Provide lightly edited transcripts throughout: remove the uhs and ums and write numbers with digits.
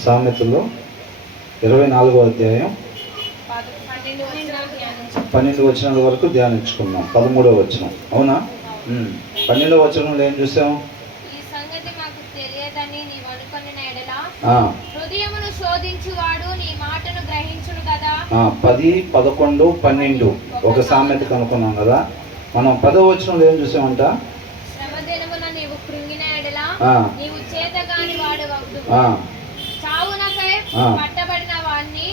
సామెతలు 24వ అధ్యాయం 12 వచనాల వరకు ధ్యానించుకున్నాం. 13వ వచనం అవునా? 12వ వచనంలో ఏం చూసాం? హృదయమును శోధించువాడు నీ మాటను గ్రహించును కదా. 10, 11, 12 ఒక సామెత కనుక్కున్నాం కదా. మనం 10వ వచనంలో ఏం చూసామంట? శ్రమదినమున నీవు కృంగిన ఎడల నీవు చేతగాని వాడవద్దు. చావునకై పట్టబడిన వాణ్ణి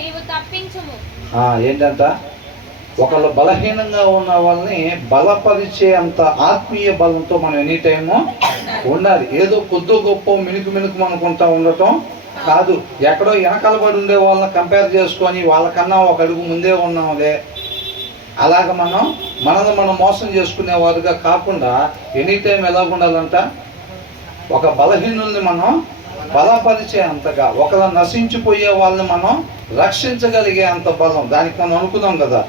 నీవు తప్పించుము. ఏంటంట? ఒకళ్ళు బలహీనంగా ఉన్న వాళ్ళని బలపరిచే అంత ఆత్మీయ బలంతో మనం ఎనీ టైము ఉండాలి. ఏదో కొద్ది గొప్ప మినుకు అనుకుంటా ఉండటం కాదు. ఎక్కడో వెనకాలబడి ఉండే వాళ్ళని కంపేర్ చేసుకొని వాళ్ళకన్నా ఒక అడుగు ముందే ఉన్నాంలే, అలాగ మనల్ని మనం మోసం చేసుకునేవారుగా కాకుండా ఎనీ టైం ఎలా ఉండాలంట? ఒక బలహీనుల్ని మనం బలపరిచే అంతగా, ఒకరు నశించిపోయే వాళ్ళని మనం రక్షించగలిగే అంత బలం. దానికి మనం అనుకున్నాం కదా,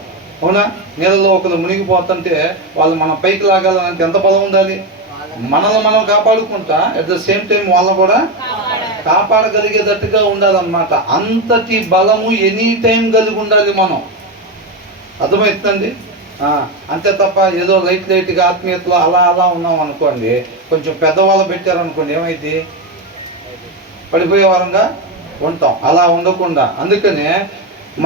అవునా? నీళ్ళలో ఒకరు మునిగిపోతుంటే వాళ్ళు మనం పైకి లాగాలంటే ఎంత బలం ఉండాలి? మనల్ని మనం కాపాడుకుంటా అట్ ద సేమ్ టైం వాళ్ళని కూడా కాపాడగలిగేటట్టుగా ఉండాలన్నమాట. అంతటి బలము ఎనీ టైం కలిగి ఉండాలి మనం. అర్థమవుతుందండి? అంతే తప్ప ఏదో లైట్గా ఆత్మీయతలో అలా ఉన్నాం అనుకోండి, కొంచెం పెద్దవాళ్ళు పెట్టారనుకోండి, ఏమైంది? పడిపోయే వారంగా ఉంటాం. అలా ఉండకుండా, అందుకనే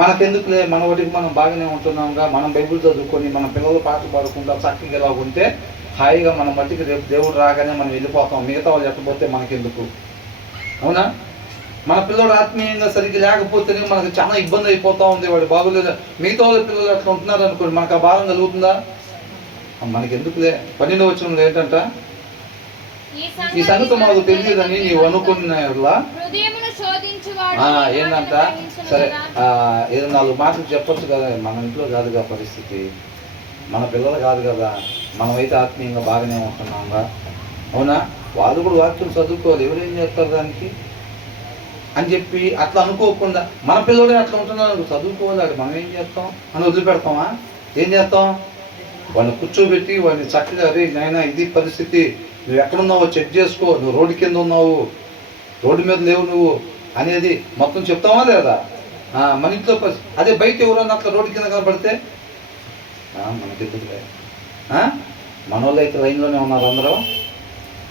మనకెందుకులే, మన వాటికి మనం బాగానే ఉంటున్నాంగా, మనం బైబిల్ చదువుకొని మన పిల్లలు పాటలు పాడుకుంటా చక్కగా ఇలా ఉంటే హాయిగా మన మట్టికి రేపు దేవుడు రాగానే మనం వెళ్ళిపోతాం. మిగతా వాళ్ళు ఎట్టపోతే మనకెందుకు? అవునా? మన పిల్లడు ఆత్మీయంగా సరిగ్గా లేకపోతేనే మనకు చాలా ఇబ్బంది అయిపోతూ ఉంది. వాడు బాగులేదు, మిగతా వాళ్ళ పిల్లలు అట్లా ఉంటున్నారు అనుకోండి, మనకు ఆ భారం కలుగుతుందా? మనకెందుకులే. 12వ వచనంలో ఏంటంట? ఈ సంగతి మాకు తెలియదని నీవు అనుకున్నలా ఏంటంట? సరే, ఏదో 4 మాటలు చెప్పొచ్చు కదా. మన ఇంట్లో కాదుగా పరిస్థితి, మన పిల్లలు కాదు కదా, మనమైతే ఆత్మీయంగా బాగానే ఉంటున్నాంగా, అవునా? వాళ్ళు కూడా వాక్యం చదువుకోవాలి, ఎవరేం చేస్తారు దానికి అని చెప్పి అట్లా అనుకోకుండా మన పిల్లడే అట్లా ఉంటున్నారు, చదువుకోవాలి, మనం ఏం చేస్తాం అని వదిలిపెడతామా? ఏం చేస్తాం? వాడిని కూర్చోబెట్టి వాడిని చక్కగా, అరే నాయనా ఇది పరిస్థితి, నువ్వు ఎక్కడున్నావో చెక్ చేసుకో, నువ్వు రోడ్డు కింద ఉన్నావు, రోడ్డు మీద లేవు నువ్వు అనేది మొత్తం చెప్తావా లేదా? మన ఇంట్లో అదే బయట ఎవరన్నా అట్లా రోడ్డు కింద కనపడితే మనకెందుకులే. మన వాళ్ళు అయితే లైన్లోనే ఉన్నారు అందరూ.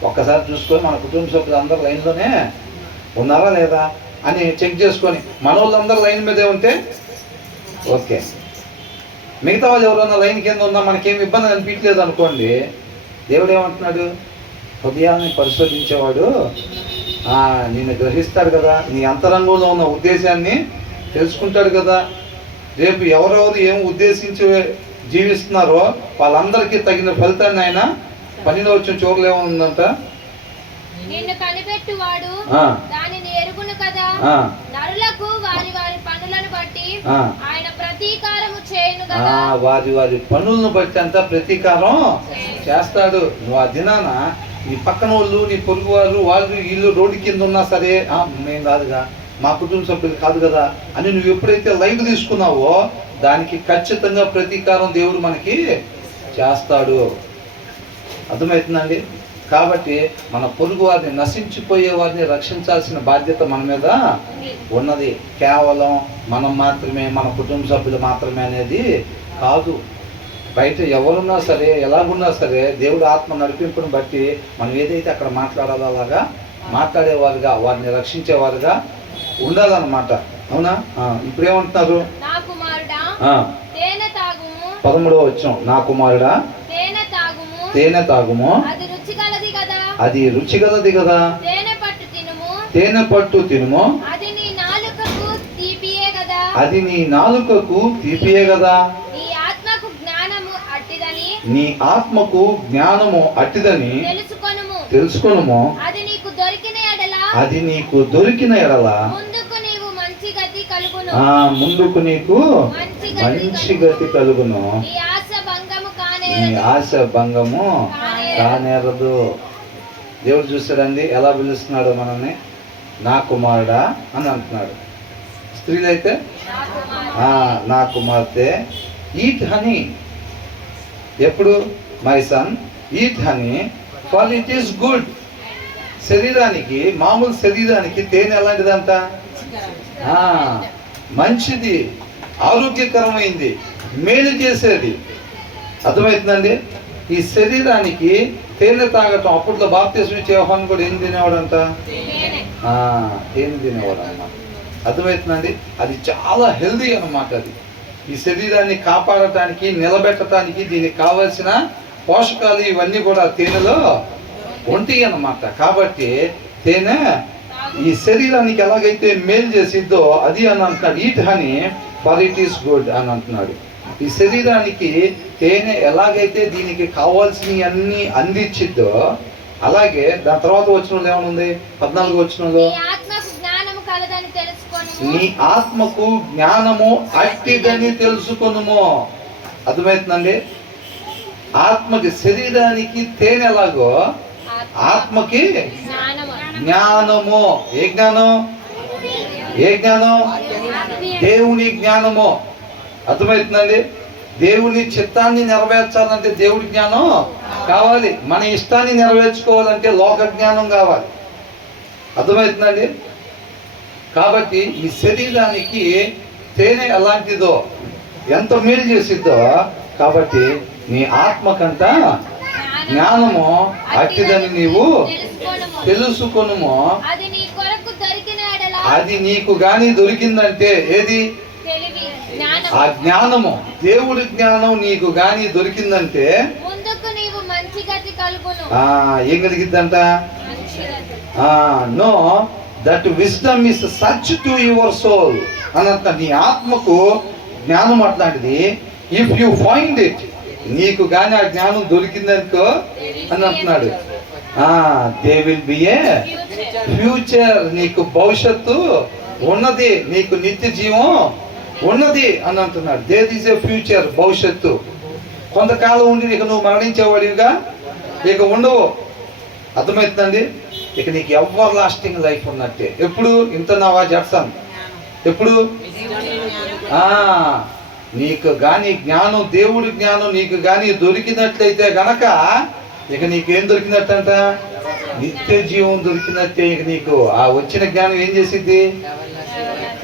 ఒక్కసారి చూసుకొని మన కుటుంబ సభ్యులు అందరూ లైన్లోనే ఉన్నారా లేదా అని చెక్ చేసుకొని మన వాళ్ళందరూ లైన్ మీదే ఉంటే ఓకే. మిగతా వాళ్ళు ఎవరన్నా లైన్ కింద ఉన్నా మనకేం ఇబ్బంది అనిపించలేదు అనుకోండి, దేవుడు ఏమంటున్నాడు? హృదయాన్ని పరిశోధించేవాడు నిన్ను గ్రహిస్తాడు కదా, నీ అంతరంగంలో ఉన్న ఉద్దేశాన్ని తెలుసుకుంటాడు కదా. రేపు ఎవరెవరు ఏం ఉద్దేశించి జీవిస్తున్నారో వాళ్ళందరికీ తగిన ఫలితాన్ని ఆయన 12వ వచనం చివరిలో ఏముందంట? నిన్ను కనిపెట్టువాడు దానిని ఎరుగును కదా, నరులకు వారి వారి పనులను బట్టి ఆయన ప్రతీకారము చేయును కదా. వారి పనులను బట్టి అంతా ప్రతీకారం చేస్తాడు. నువ్వు ఆ దినాన నీ పక్కన వాళ్ళు, నీ పొరుగు వాళ్ళు వీళ్ళు రోడ్డు కింద ఉన్నా సరే, మేము కాదుగా, మా కుటుంబ సభ్యులు కాదు కదా అని నువ్వు ఎప్పుడైతే లైవ్ తీసుకున్నావో దానికి ఖచ్చితంగా ప్రతీకారం దేవుడు మనకి చేస్తాడు. అర్థమవుతుందండి? కాబట్టి మన పొరుగు వారిని, నశించిపోయే వారిని రక్షించాల్సిన బాధ్యత మన మీద ఉన్నది. కేవలం మనం మాత్రమే, మన కుటుంబ సభ్యులు మాత్రమే అనేది కాదు. బయట ఎవరున్నా సరే, ఎలాగున్నా సరే, దేవుడు ఆత్మ నడిపింపుని బట్టి మనం ఏదైతే అక్కడ మాట్లాడాలో అలాగా మాట్లాడేవారుగా, వారిని రక్షించేవారుగా ఉండాలన్నమాట. అవునా? ఇప్పుడు ఏమంటున్నారు? 13వ వచనం, నా కుమారుడా తేనె తాగుము, అది రుచిగలది కదా, తేనె పట్టు తినుము, అది నీ నాలుకకు తీపియే కదా, నీ ఆత్మకు జ్ఞానము అట్టిదని తెలుసుకొనుము, అది నీకు దొరికిన ఎడల ముందుకు నీకు మంచి గతి కలుగును, నీ ఆశ భంగము కానేరదు. దేవుడు చూస్తాడండి ఎలా పిలుస్తున్నాడు మనల్ని? నా కుమారుడా అని అంటున్నాడు. స్త్రీలైతే నా కుమార్తె, ఈట్ హనీ. ఎప్పుడు? My son eat honey for it is good. శరీరానికి, మామూలు శరీరానికి తేనె ఎలాంటిదంట? మంచిది, ఆరోగ్యకరమైంది, మేలు చేసేది. అర్థమవుతుందండి? ఈ శరీరానికి తేనె తాగటం, అప్పట్లో బాప్తిస్మం ఇచ్చే యోహాను కూడా ఏం తినేవాడంట? తేనె తినేవాడు అన్నమాట. అర్థమవుతుందండి? అది చాలా హెల్దీ అన్నమాట. అది ఈ శరీరాన్ని కాపాడటానికి, నిలబెట్టడానికి దీనికి కావలసిన పోషకాలు ఇవన్నీ కూడా తేనెలో ఉంటాయి అన్నమాట. కాబట్టి తేనె ఈ శరీరానికి ఎలాగైతే మేలు చేసిద్దో అది అని అంటున్నాడు. Eat honey for it is good అని అంటున్నాడు. ఈ శరీరానికి తేనె ఎలాగైతే దీనికి కావాల్సినవి అన్ని అందించిద్దో అలాగే దాని తర్వాత వచ్చిన ఏమనుంది? 14 వచనంలో నీ ఆత్మకు జ్ఞానము అట్టిదని తెలుసుకొనుము. అర్థమవుతుందండి? ఆత్మకి, శరీరానికి తేనె ఎలాగో ఆత్మకి జ్ఞానము. ఏ జ్ఞానం? ఏ జ్ఞానం? దేవుని జ్ఞానము. అర్థమవుతుందండి? దేవుని చిత్తాన్ని నెరవేర్చాలంటే దేవుడి జ్ఞానం కావాలి. మన ఇష్టాన్ని నెరవేర్చుకోవాలంటే లోక జ్ఞానం కావాలి. అర్థమవుతుందండి? కాబట్టి ఈ శరీరానికి తేనె ఎలాంటిదో, ఎంత మేలు చేసిద్దో, కాబట్టి నీ ఆత్మకంట జ్ఞానము అట్టిదని నీవు తెలుసుకొనుము. అది నీకు గాని దొరికిందంటే, ఏది? ఆ జ్ఞానము, దేవుడి జ్ఞానం నీకు గాని దొరికిందంటే ఏం కలిగిద్దంట? No that wisdom is such to your soul అనంత. నీ ఆత్మకు జ్ఞానం అట్లాంటిది. ఇఫ్ యు ఫైండ్ ఇట్, నీకు గాని ఆ జ్ఞానం దొరికిందనుకో అని అంటున్నాడు. They will be A future. నీకు భవిష్యత్తు ఉన్నది, నీకు నిత్య జీవం ఉన్నది అని అంటున్నాడు. దేర్ ఈజ్ ఏ ఫ్యూచర్, భవిష్యత్తు. కొంతకాలం ఉండి ఇక నువ్వు మరణించేవాడివిగా ఇక ఉండవు. అర్థమవుతుందండి? ఇక నీకు ఎవర్ లాస్టింగ్ లైఫ్ ఉన్నట్టే. ఎప్పుడు ఇంతనావా జడ్సన్? ఎప్పుడు? నీకు గాని జ్ఞానం, దేవుడి జ్ఞానం నీకు గాని దొరికినట్లయితే గనక ఇక నీకేం దొరికినట్టంట? నిత్య జీవం దొరికినట్టే. ఇక నీకు ఆ వచ్చిన జ్ఞానం ఏం చేసిద్ది?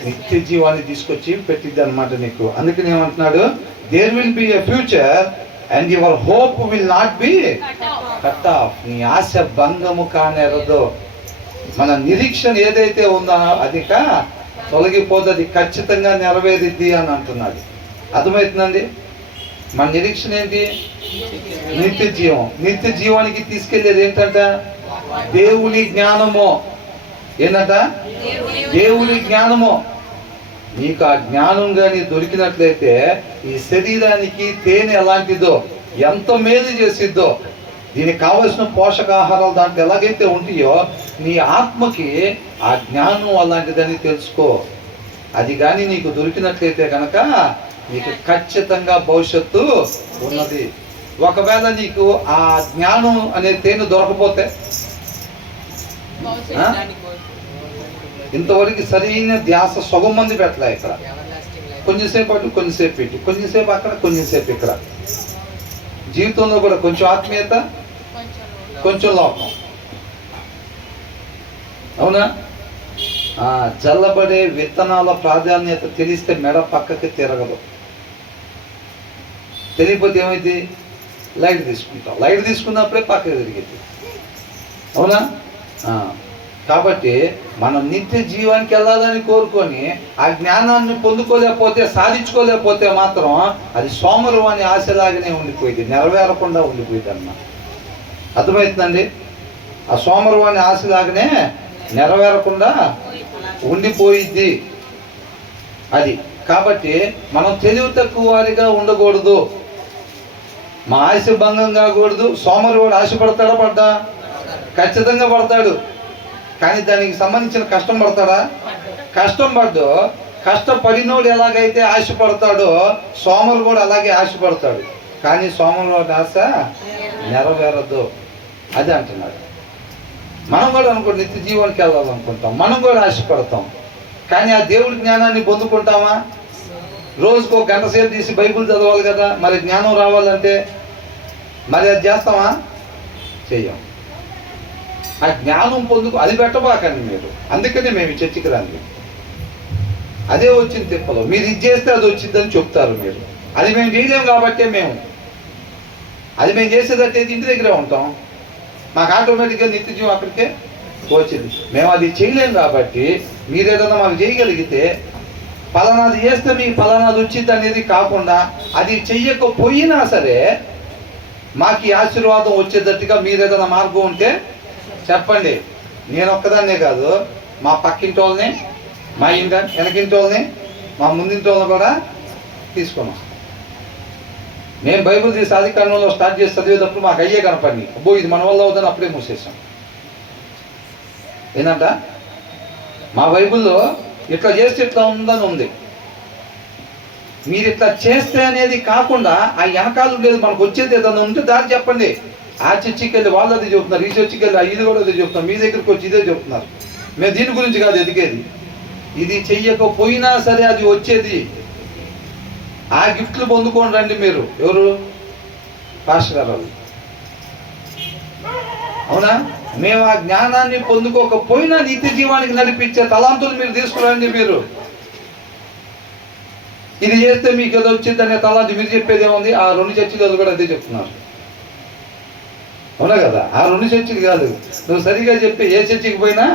నిత్య జీవాన్ని తీసుకొచ్చి పెట్టిద్ది అనమాట నీకు. అందుకని ఏమంటున్నాడు? There will be a future and your hope will not be cut off. నీ ఆశ భంగము కానేరదు. మన నిరీక్షణ ఏదైతే ఉందో అది తొలగిపోతే అది ఖచ్చితంగా నెరవేరిద్ది అని అంటున్నాడు. అర్థమవుతుందండి? మన నిరీక్షణ ఏంటి? నిత్య జీవం. నిత్య జీవానికి తీసుకెళ్లేది ఏంటంట? దేవుని జ్ఞానము. ఏంటంట? దేవుని జ్ఞానము. నీకు ఆ జ్ఞానం కానీ దొరికినట్లయితే ఈ శరీరానికి తేనె ఎలాంటిదో, ఎంత మేలు చేసిద్దో, దీనికి కావలసిన పోషకాహారాలు దాంట్లో ఎలాగైతే ఉంటాయో నీ ఆత్మకి ఆ జ్ఞానం అలాంటిదని తెలుసుకో. అది కానీ నీకు దొరికినట్లయితే కనుక నీకు ఖచ్చితంగా భవిష్యత్తు ఉన్నది. ఒకవేళ నీకు ఆ జ్ఞానం అనే తేనె దొరకపోతే, ఇంతవరకు సరైన ధ్యాస సగం మంది పెట్టలే. ఇక్కడ కొంచెంసేపు అటు, కొంచెంసేపు ఇటు, కొంచెంసేపు అక్కడ, కొంచెంసేపు ఇక్కడ. జీవితంలో కూడా కొంచెం ఆత్మీయత, కొంచెం లోకం. అవునా? చల్లబడే విత్తనాల ప్రాధాన్యత తెలిస్తే మెడ పక్కకి తిరగదు. తెలియకపోతే ఏమైంది? లైట్ తీసుకుంటాం. లైట్ తీసుకున్నప్పుడే పక్కకి తిరిగింది. అవునా? కాబట్టి మనం నిత్య జీవానికి వెళ్ళాలని కోరుకొని ఆ జ్ఞానాన్ని పొందుకోలేకపోతే, సాధించుకోలేకపోతే మాత్రం అది సోమరువాని ఆశలాగానే ఉండిపోయింది, నెరవేరకుండా ఉండిపోయింది అన్నమాట. అర్థమవుతుందండి? ఆ సోమరువాని ఆశలాగానే నెరవేరకుండా ఉండిపోయింది అది. కాబట్టి మనం తెలివి తక్కువ వారిగా ఉండకూడదు. మా ఆశ భంగం కాకూడదు. సోమరువాడు ఆశపడతాడా? పడ్డా? ఖచ్చితంగా పడతాడు. కానీ దానికి సంబంధించిన కష్టం పడతాడా? కష్టం పడ్డు. కష్టపడినోడు ఎలాగైతే ఆశపడతాడో సోమరు కూడా అలాగే ఆశపడతాడు. కానీ సోమరువాడి ఆశ నెరవేరదు. అది అంటున్నాడు. మనం కూడా అనుకోండి, నిత్య జీవానికి వెళ్ళాలనుకుంటాం, మనం కూడా ఆశపడతాం. కానీ ఆ దేవుడి జ్ఞానాన్ని పొందుకుంటామా? రోజుకు 1 గంట సేపు తీసి బైబిల్ చదవాలి కదా. మరి జ్ఞానం రావాలంటే మరి అది చేస్తామా? చెయ్యం. ఆ జ్ఞానం పొందుకు అది పెట్టబాకండి మీరు. అందుకనే మేము ఈ చర్చికి రండి. అదే వచ్చింది తిప్పలో. మీరు ఇది చేస్తే అది వచ్చిందని చెప్తారు మీరు. అది మేము చేయలేము కాబట్టే అది మేము చేసేదట్టయితే ఇంటి దగ్గరే ఉంటాం. మాకు ఆటోమేటిక్గా నిత్య జీవం అక్కడికే వచ్చింది. మేము అది చేయలేము కాబట్టి మీరు ఏదైనా మాకు చేయగలిగితే ఫలానాది చేస్తే మీకు ఫలానాది వచ్చింది అనేది కాకుండా అది చెయ్యకపోయినా సరే మాకు ఈ ఆశీర్వాదం వచ్చేటట్టుగా మీరు ఏదైనా మార్గం ఉంటే చెప్పండి. నేను ఒక్కదాన్నే కాదు, మా పక్కింటి వాళ్ళని, మా వెనకింటి వాళ్ళని, మా ముందింటి వాళ్ళని కూడా తీసుకున్నాం. మేము బైబిల్ తీసి ఆదికాండంలో స్టార్ట్ చేసి చదివేటప్పుడు మాకు అయ్యే కనపడి అబ్బో ఇది మన వల్ల అవుతుందని అప్పుడే మూసేసాం. ఏంటంట మా బైబిల్లో ఇట్లా చేస్తే ఇట్లా ఉందని ఉంది. మీరు ఇట్లా చేస్తే అనేది కాకుండా ఆ వెనకాల ఉండేది మనకు వచ్చేది ఏదైనా ఉంటే దాన్ని చెప్పండి. ఆ చర్చికి వెళ్ళి వాళ్ళు అది చెప్తున్నారు, ఈ చర్చికి వెళ్ళి ఇది కూడా అదే చెప్తున్నారు, మీ దగ్గరికి వచ్చి ఇదే చెప్తున్నారు. మేము దీని గురించి కాదు ఎదిగేది. ఇది చెయ్యకపోయినా సరే అది వచ్చేది. ఆ గిఫ్ట్లు పొందుకొని రండి మీరు. ఎవరు? పాస్టర్ గారు వాళ్ళు. అవునా? మేము ఆ జ్ఞానాన్ని పొందుకోకపోయినా నిత్య జీవానికి నడిపించే తలాంతులు మీరు తీసుకురండి. మీరు ఇది చేస్తే మీకు ఏదో వచ్చింది అనే తలాంతి మీరు చెప్పేది ఏముంది? ఆ 2 చర్చిలు కూడా అదే చెప్తున్నారు. అవునా కదా? ఆ 2 చర్చిలు కాదు, నువ్వు సరిగా చెప్పి ఏ చర్చికి పోయినా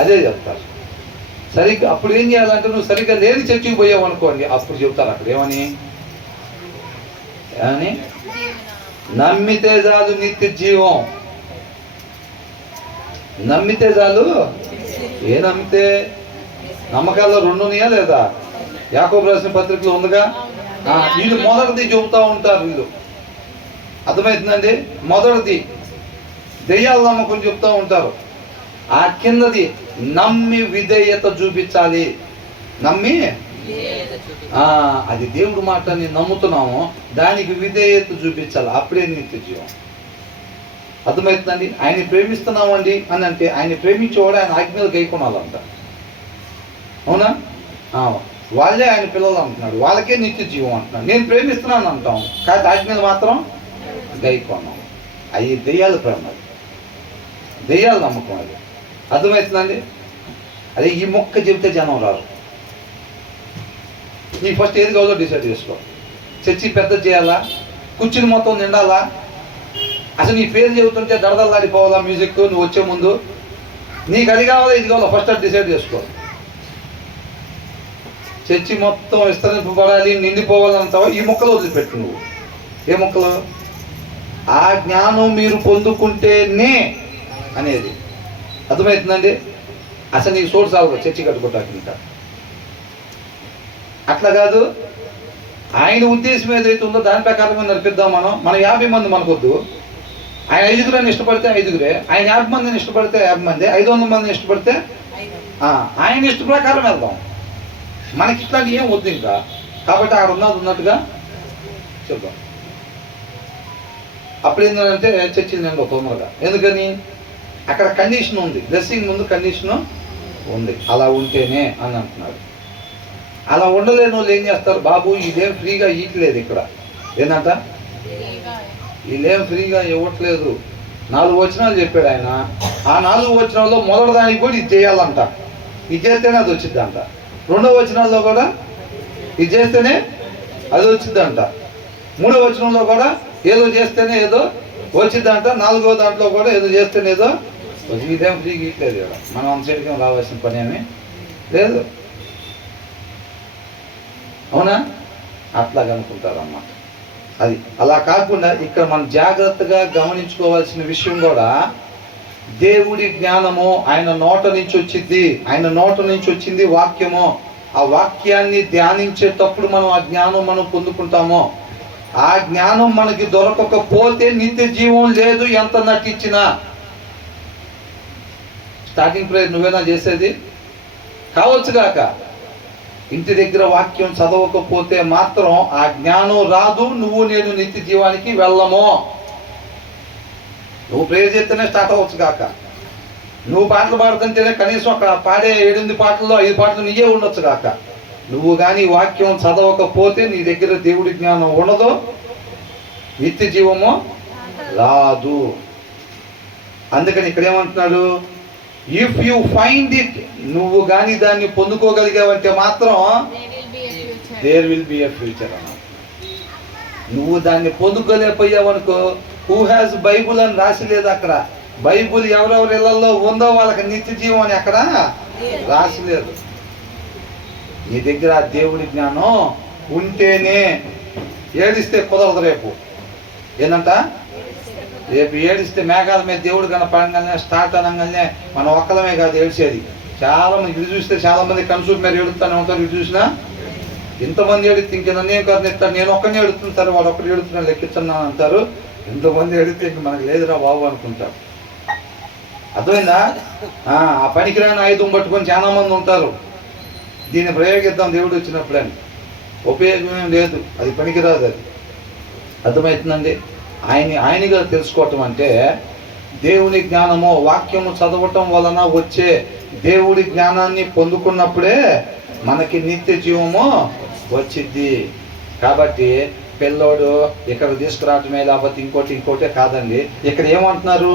అదే చెప్తారు. సరిగ్గా అప్పుడు ఏం చేయాలంటే నువ్వు సరిగ్గా లేని చర్చికి పోయావు అనుకోండి, అప్పుడు చెప్తారు అక్కడ ఏమని నమ్మితే చాలు నిత్య జీవం. నమ్మితే చాలు. ఏ నమ్మితే? నమ్మకాల్లో 2 ఉన్నాయా లేదా? యాకోబు రాసిన పత్రికలో ఉందిగా. వీళ్ళు మొదటిది చెబుతూ ఉంటారు. వీళ్ళు అర్థమవుతుందండి. మొదటిది దెయ్యాల నమ్మకం చెప్తూ ఉంటారు. ఆ కిందది నమ్మి విధేయత చూపించాలి. నమ్మి అది దేవుడు మాటని నమ్ముతున్నాము, దానికి విధేయత చూపించాలి. అప్పుడే నిత్య జీవం. అర్థమవుతుందండి. ఆయన్ని ప్రేమిస్తున్నామండి అని అంటే ఆయన ప్రేమించేవాడు ఆయన ఆజ్ఞలు గైకొనాలంట. అవునా? వాళ్ళే ఆయన పిల్లలు అంటున్నాడు, వాళ్ళకే నిత్య జీవం అంటున్నాడు. నేను ప్రేమిస్తున్నాను అంటాం, కాదు ఆజ్ఞలు మాత్రం గైకొన్నాం. అవి దెయ్యాల ప్రేమ, దెయ్యాల నమ్మకం. అది అర్థమవుతుందండి. అదే ఈ మొక్క చెబితే జనం రారు. నీ ఫస్ట్ ఏది కావాలో డిసైడ్ చేసుకో. చర్చి పెద్ద చేయాలా, కూర్చుని మొత్తం నిండాలా, అసలు నీ పేరు చెబుతుంటే దడదల్లాడిపోవాలా మ్యూజిక్ నువ్వు వచ్చే ముందు, నీకు అది కావాలా ఇది కావాలా ఫస్ట్ అది డిసైడ్ చేసుకో. చర్చి మొత్తం విస్తరింపబడాలి, నిండిపోవాలంటావా? ఈ మొక్కలు వదిలిపెట్టు. నువ్వు ఏ మొక్కలు? ఆ జ్ఞానం మీరు పొందుకుంటేనే అనేది. అర్థమవుతుందండి. అసలు నీకు సోర్స్ అవ్వదు చర్చి కట్టుకోవటానికి. ఇంకా అట్లా కాదు, ఆయన ఉద్దేశం ఏదైతే ఉందో దాని ప్రకారంగా నడిపిద్దాం. మనం 50 మంది మనకొద్దు. ఆయన 5గురని ఇష్టపడితే 5గురే, ఆయన 50 మందిని ఇష్టపడితే 50 మంది, 500 మందిని ఇష్టపడితే ఆయన ఇష్ట ప్రకారం వెళ్దాం. మనకి ఇట్లాంటి ఏం వద్దు ఇంకా. కాబట్టి అక్కడ ఉన్నట్టుగా చెప్దాం. అప్పుడు ఏంటంటే చర్చిలు నేను తొందరగా, ఎందుకని అక్కడ కండిషన్ ఉంది. బ్లెస్సింగ్ ముందు కండిషను ఉంది. అలా ఉంటేనే అని అంటున్నాడు. అలా ఉండలేని వాళ్ళు ఏం చేస్తారు? బాబు ఇదేం ఫ్రీగా ఇవ్వట్లేదు ఇక్కడ. ఏంటంట? వీళ్ళేం ఫ్రీగా ఇవ్వట్లేదు. 4 వచనాలు చెప్పాడు ఆయన. ఆ 4 వచనాల్లో మొదటి దానికి కూడా ఇది చేయాలంట. ఇది చేస్తేనే అది వచ్చిద్దంట. 2వ వచనాల్లో కూడా ఇది చేస్తేనే అది వచ్చిద్దంట. 3వ వచనంలో కూడా ఏదో చేస్తేనే ఏదో వచ్చిద్దంట. 4వ దాంట్లో కూడా ఏదో చేస్తేనే ఏదో. ఇదేం ఫ్రీగా ఇట్లేదు కదా. మనం అంతసేటికి రావాల్సిన పని ఏమీ లేదు. అవునా? అట్లా కనుక్కుంటారన్నమాట. అది అలా కాకుండా ఇక్కడ మనం జాగ్రత్తగా గమనించుకోవాల్సిన విషయం కూడా, దేవుడి జ్ఞానము ఆయన నోట నుంచి వచ్చింది. ఆయన నోట నుంచి వచ్చింది వాక్యము. ఆ వాక్యాన్ని ధ్యానించేటప్పుడు మనం ఆ జ్ఞానం మనం పొందుకుంటాము. ఆ జ్ఞానం మనకి దొరకకపోతే నిత్య జీవం లేదు. ఎంత నటించినా. స్టార్టింగ్ ప్రేయర్ నువ్వేనా చేసేది? కావచ్చు కాక ఇంటి దగ్గర వాక్యం చదవకపోతే మాత్రం ఆ జ్ఞానం రాదు. నువ్వు నేను నిత్య జీవానికి వెళ్ళము. నువ్వు ప్రేయర్ చేస్తేనే స్టార్ట్ అవ్వచ్చు కాక, నువ్వు పాటలు పాడుతుంటేనే కనీసం అక్కడ పాడే 7 పాటల్లో 5 పాటలు నీయే ఉండొచ్చు కాక, నువ్వు కానీ వాక్యం చదవకపోతే నీ దగ్గర దేవుడి జ్ఞానం ఉండదు, నిత్య జీవము రాదు. అందుకని ఇక్కడ ఏమంటున్నాడు, ఇఫ్ యు ఫైండ్ ఇట్, నువ్వు కానీ దాన్ని పొందుకోగలిగావంటే మాత్రం there will be a future అన్నాడు. నువ్వు దాన్ని పొందుకోలేకపోయావనుకో, హూ హ్యాస్ బైబుల్ అని రాసి లేదు అక్కడ. బైబుల్ ఎవరెవరి ఇళ్లలో ఉందో వాళ్ళకి నిత్య జీవం అని అక్కడ రాసి లేదు. నీ దగ్గర ఆ దేవుడి జ్ఞానం ఉంటేనే. ఏడిస్తే కుదరదు. రేపు ఏంటంట, రేపు ఏడిస్తే మేఘాల మీద దేవుడు కనపడంగానే స్టార్ట్ అనగానే మనం ఒక్కలమే కాదు ఏడ్చేది. చాలా మంది ఇది చూస్తే చాలా మంది కన్సూప్ మీద ఏడుతానే ఉంటారు. ఇది చూసినా ఇంతమంది ఏడితే ఇంక నన్నేం కరుణిస్తాడు, నేను ఒక్కనే ఏడుతుంటారు, వాడు ఒక్కటి ఏడుతున్నాను లెక్కిస్తున్నాను అంటారు. ఇంతమంది ఏడితే ఇంక మనకు లేదురా బాబు అనుకుంటారు. అర్థమైందా? ఆ పనికిరాని ఆయుధం పట్టుకొని చాలా మంది ఉంటారు. దీన్ని ప్రయోగిద్దాం దేవుడు వచ్చినప్పుడని. ఉపయోగం లేదు, అది పనికిరాదు. అది అర్థమవుతుందండి. ఆయనగా తెలుసుకోవటం అంటే దేవుని జ్ఞానము, వాక్యము చదవటం వలన వచ్చే దేవుడి జ్ఞానాన్ని పొందుకున్నప్పుడే మనకి నిత్య జీవము వచ్చిద్ది. కాబట్టి పిల్లోడు ఇక్కడ తీసుకురావటమే లేకపోతే ఇంకోటి కాదండి. ఇక్కడ ఏమంటున్నారు,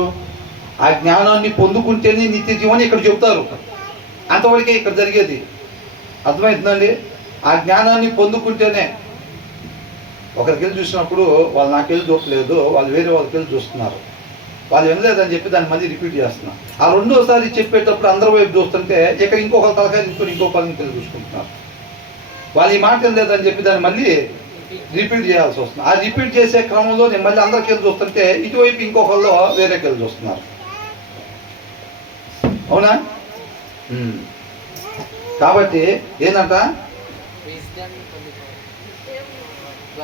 ఆ జ్ఞానాన్ని పొందుకుంటేనే నిత్య జీవాన్ని ఇక్కడ చెప్తారు. అంతవరకే ఇక్కడ జరిగేది. అర్థమవుతుందండి. ఆ జ్ఞానాన్ని పొందుకుంటేనే. ఒకరికి వెళ్ళి చూసినప్పుడు వాళ్ళు నాకెళ్ళి చూడలేదు, వాళ్ళు వేరే వాళ్ళకి వెళ్ళి చూస్తున్నారు. వాళ్ళు వినలేదని చెప్పి దాన్ని మళ్ళీ రిపీట్ చేస్తున్నారు. ఆ రెండోసారి చెప్పేటప్పుడు అందరి వైపు చూస్తుంటే ఇక్కడ ఇంకొకరి తలకాయ తీసుకొని ఇంకో పని వెళ్ళి చూసుకుంటున్నారు. వాళ్ళు ఈ మాట వినలేదని చెప్పి దాన్ని మళ్ళీ రిపీట్ చేయాల్సి వస్తుంది. ఆ రిపీట్ చేసే క్రమంలో నేను మళ్ళీ అందరికి వెళ్ళి చూస్తుంటే ఇటువైపు ఇంకొకళ్ళు వేరేకి వెళ్ళి చూస్తున్నారు. అవునా? కాబట్టి ఏంటంట,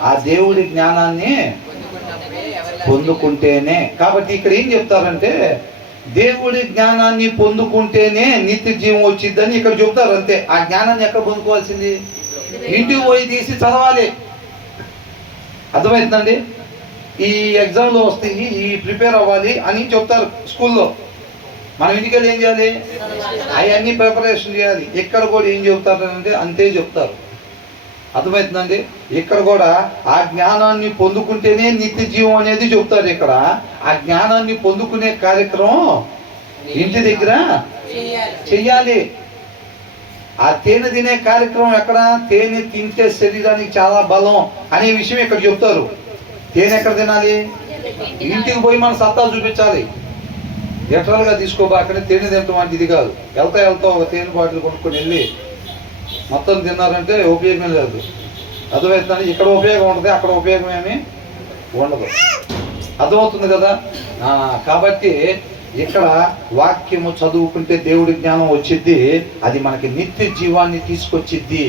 ఆ దేవుడి జ్ఞానాన్ని పొందుకుంటేనే. కాబట్టి ఇక్కడ ఏం చెప్తారంటే దేవుడి జ్ఞానాన్ని పొందుకుంటేనే నిత్య జీవం వచ్చిద్దని ఇక్కడ చెప్తారు. అంతే. ఆ జ్ఞానాన్ని ఎక్కడ పొందుకోవాల్సింది? ఇంటికి పోయి తీసి చదవాలి. అర్థమవుతుందండి. ఈ ఎగ్జామ్లో వస్తాయి, ఈ ప్రిపేర్ అవ్వాలి అని చెప్తారు స్కూల్లో. మనం ఇంటికి వెళ్ళి ఏం చేయాలి? అవన్నీ ప్రిపరేషన్ చేయాలి. ఇక్కడ కూడా ఏం చెప్తారంటే అంతే చెప్తారు. అర్థమవుతుందండి. ఇక్కడ కూడా ఆ జ్ఞానాన్ని పొందుకుంటేనే నిత్య జీవం అనేది చెప్తారు. ఇక్కడ ఆ జ్ఞానాన్ని పొందుకునే కార్యక్రమం ఇంటి దగ్గర చెయ్యాలి. ఆ తేనె తినే కార్యక్రమం ఎక్కడ? తేనె తింటే శరీరానికి చాలా బలం అనే విషయం ఇక్కడ చెప్తారు. తేనె ఎక్కడ తినాలి? ఇంటికి పోయి మన సత్తా చూపించాలి. లిటరల్గా తీసుకోబాకనే తేనె తినటం అంటే ఇది కాదు. వెళ్తా ఒక తేనె బాటిల్ కొనుక్కొని వెళ్ళి మొత్తం తిన్నారంటే ఉపయోగం లేదు. అర్థమవుతుందండి. ఇక్కడ ఉపయోగం ఉంటుంది, అక్కడ ఉపయోగం ఏమీ ఉండదు. అర్థమవుతుంది కదా? కాబట్టి ఇక్కడ వాక్యము చదువుకుంటే దేవుడి జ్ఞానం వచ్చిద్ది, అది మనకి నిత్య జీవాన్ని తీసుకొచ్చిద్ది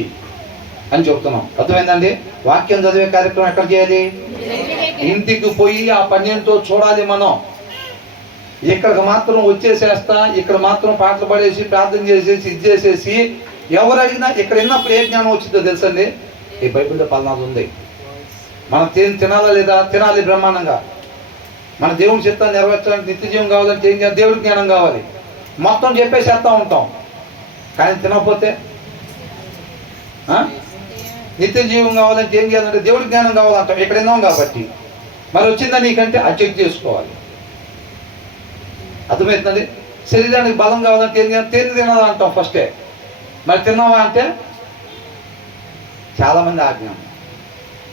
అని చెప్తున్నాం. అర్థమైందండి. వాక్యం చదివే కార్యక్రమం ఎక్కడ చేయాలి? ఇంటికి పోయి ఆ పన్నెండుతో చూడాలి మనం. ఇక్కడికి మాత్రం వచ్చేసేస్తా, ఇక్కడ మాత్రం పాటలు పడేసి ప్రార్థన చేసేసి ఇది చేసేసి ఎవరు అడిగినా ఇక్కడ విన్నప్పుడు ఏ జ్ఞానం వచ్చిందో తెలుసండి. ఈ బైబిల్లో పల్నాది ఉంది. మనం తినాలా లేదా? తినాలి బ్రహ్మాండంగా. మన దేవుని చిత్తాన్ని నెరవేర్చడానికి నిత్య జీవం కావాలంటే ఏం చేయాలి? దేవుడి జ్ఞానం కావాలి. మొత్తం చెప్పేసేస్తా ఉంటాం, కానీ తినకపోతే నిత్య జీవం కావాలంటే ఏం చేయాలంటే దేవుడి జ్ఞానం కావాలంటాం. ఇక్కడ విన్నాం కాబట్టి మరి వచ్చిందా నీకంటే అది చెక్ చేసుకోవాలి. అర్థమవుతుందండి. శరీరానికి బలం కావాలంటే ఏం చేయాలి? తేనె తినాలంటాం ఫస్టే. మరి తిన్నావా అంటే చాలామంది ఆజ్ఞానం.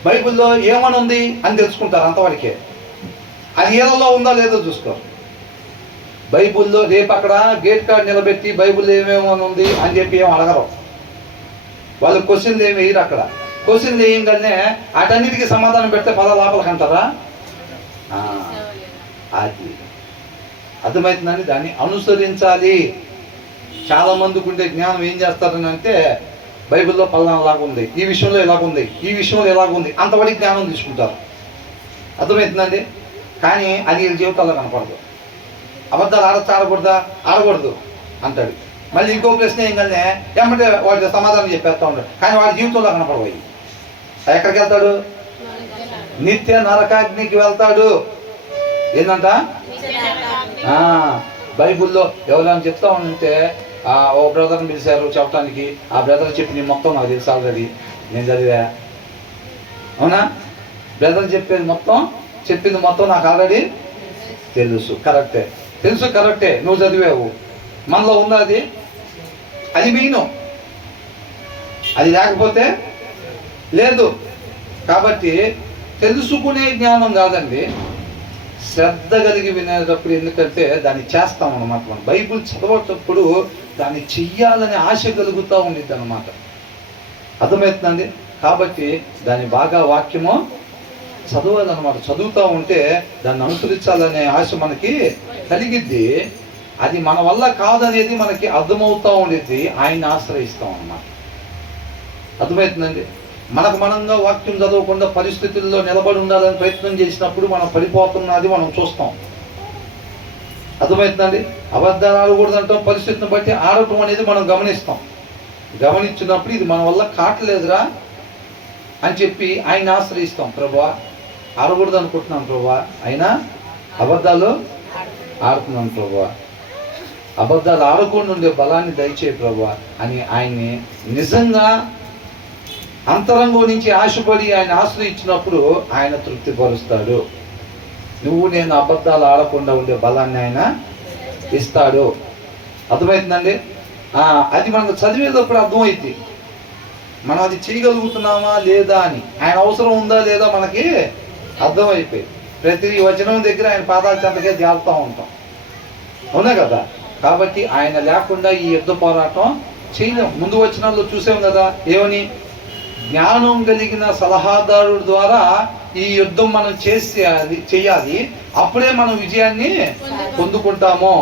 బైబిల్లో ఏమని ఉంది అని తెలుసుకుంటారు అంతవరకే. అది ఏదో ఉందో లేదో చూసుకోరు. బైబిల్లో రేపు అక్కడ గేట్ కార్డ్ నిలబెట్టి బైబిల్లో ఏమేమని ఉంది అని చెప్పి ఏం అడగరు. వాళ్ళు క్వశ్చన్లు ఏమి వేయరు. అక్కడ క్వశ్చన్లు వేయంగానే వాటన్నిటికీ సమాధానం పెడితే లోపలికి అంటారా? అది అర్థమవుతుందని దాన్ని అనుసరించాలి. చాలా మందికి ఉండే జ్ఞానం ఏం చేస్తారని అంటే బైబిల్లో పలానాలాగా ఉంది, ఈ విషయంలో ఎలాగుంది, ఈ విషయంలో ఎలాగుంది, అంతవరకు జ్ఞానం తీసుకుంటారు. అర్థమవుతుందండి. కానీ అది వీళ్ళ జీవితాల్లో కనపడదు. అబద్ధాలు ఆడకూడదా? ఆడకూడదు అంటాడు. మళ్ళీ ఇంకో ప్రశ్న ఏంటంటే ఏమంటే వాడి సమాధానం చెప్పేస్తూ ఉంటాడు, కానీ వాడి జీవితంలో కనపడబోయి ఎక్కడికి వెళ్తాడు? నిత్య నరకాగ్నికి వెళ్తాడు. ఏంటంట? బైబిల్లో ఎవరైనా చెప్తా ఉంటే ఓ బ్రదర్ని పిలిచారు చెప్పడానికి. ఆ బ్రదర్ చెప్పి నేను మొత్తం నాకు తెలుసు ఆల్రెడీ, నేను చదివా. అవునా? బ్రదర్ చెప్పింది మొత్తం నాకు ఆల్రెడీ తెలుసు. కరెక్టే. తెలుసు, కరెక్టే, నువ్వు చదివావు, మనలో ఉందా అది? అది మెయిన్. అది లేకపోతే లేదు. కాబట్టి తెలుసుకునే జ్ఞానం కాదండి, శ్రద్ధ కలిగి వినేటప్పుడు. ఎందుకంటే దాన్ని చేస్తాం అన్నమాట. మనం బైబిల్ చదవటప్పుడు దాన్ని చెయ్యాలని ఆశ కలుగుతూ ఉండిద్ది అన్నమాట. అర్థమవుతుందండి? కాబట్టి దాన్ని బాగా వాక్యము చదవాలన్నమాట. చదువుతూ ఉంటే దాన్ని అనుసరించాలనే ఆశ మనకి కలిగిద్ది. అది మన వల్ల కాదనేది మనకి అర్థమవుతూ ఉండిద్ది. ఆయన్ని ఆశ్రయిస్తాం అన్నమాట. అర్థమవుతుందండి? మనకు మనంగా వాక్యం చదవకుండా పరిస్థితుల్లో నిలబడి ఉండాలని ప్రయత్నం చేసినప్పుడు మనం పడిపోతున్నది మనం చూస్తాం. అర్థమవుతుందండి? అబద్ధాలు ఆడకూడదంటాం, పరిస్థితిని బట్టి ఆడటం అనేది మనం గమనిస్తాం. గమనించినప్పుడు ఇది మన వల్ల కావట్లేదురా అని చెప్పి ఆయన ఆశ్రయిస్తాం. ప్రభువా, ఆడకూడదు అనుకుంటున్నాను ప్రభువా, అయినా అబద్ధాలు ఆడుతున్నాను ప్రభువా, అబద్ధాలు ఆడకుండా ఉండే బలాన్ని దయచేయి ప్రభువా అని ఆయన్ని నిజంగా అంతరంగం నుంచి ఆశపడి ఆయన ఆశ్రయించినప్పుడు ఆయన తృప్తిపరుస్తాడు. నువ్వు నేను అబద్ధాలు ఆడకుండా ఉండే బలాన్ని ఆయన ఇస్తాడు. అర్థమవుతుందండి? అది మనకు చదివేటప్పుడు అర్థమైంది. మనం అది చేయగలుగుతున్నామా లేదా అని, ఆయన అవసరం ఉందా లేదా మనకి అర్థమైపోయి ప్రతి వచనం దగ్గర ఆయన పాదాల చెంతకే తేలుతూ ఉంటాం. అవునా కదా? కాబట్టి ఆయన లేకుండా ఈ యుద్ధ పోరాటం చేయలేం. ముందు వచనాల్లో చూసాం కదా, ఏమని? జ్ఞానం కలిగిన సలహాదారుడి ద్వారా ఈ యుద్ధం మనం చేయాలి, అప్పుడే మనం విజయాన్ని పొందుకుంటాము.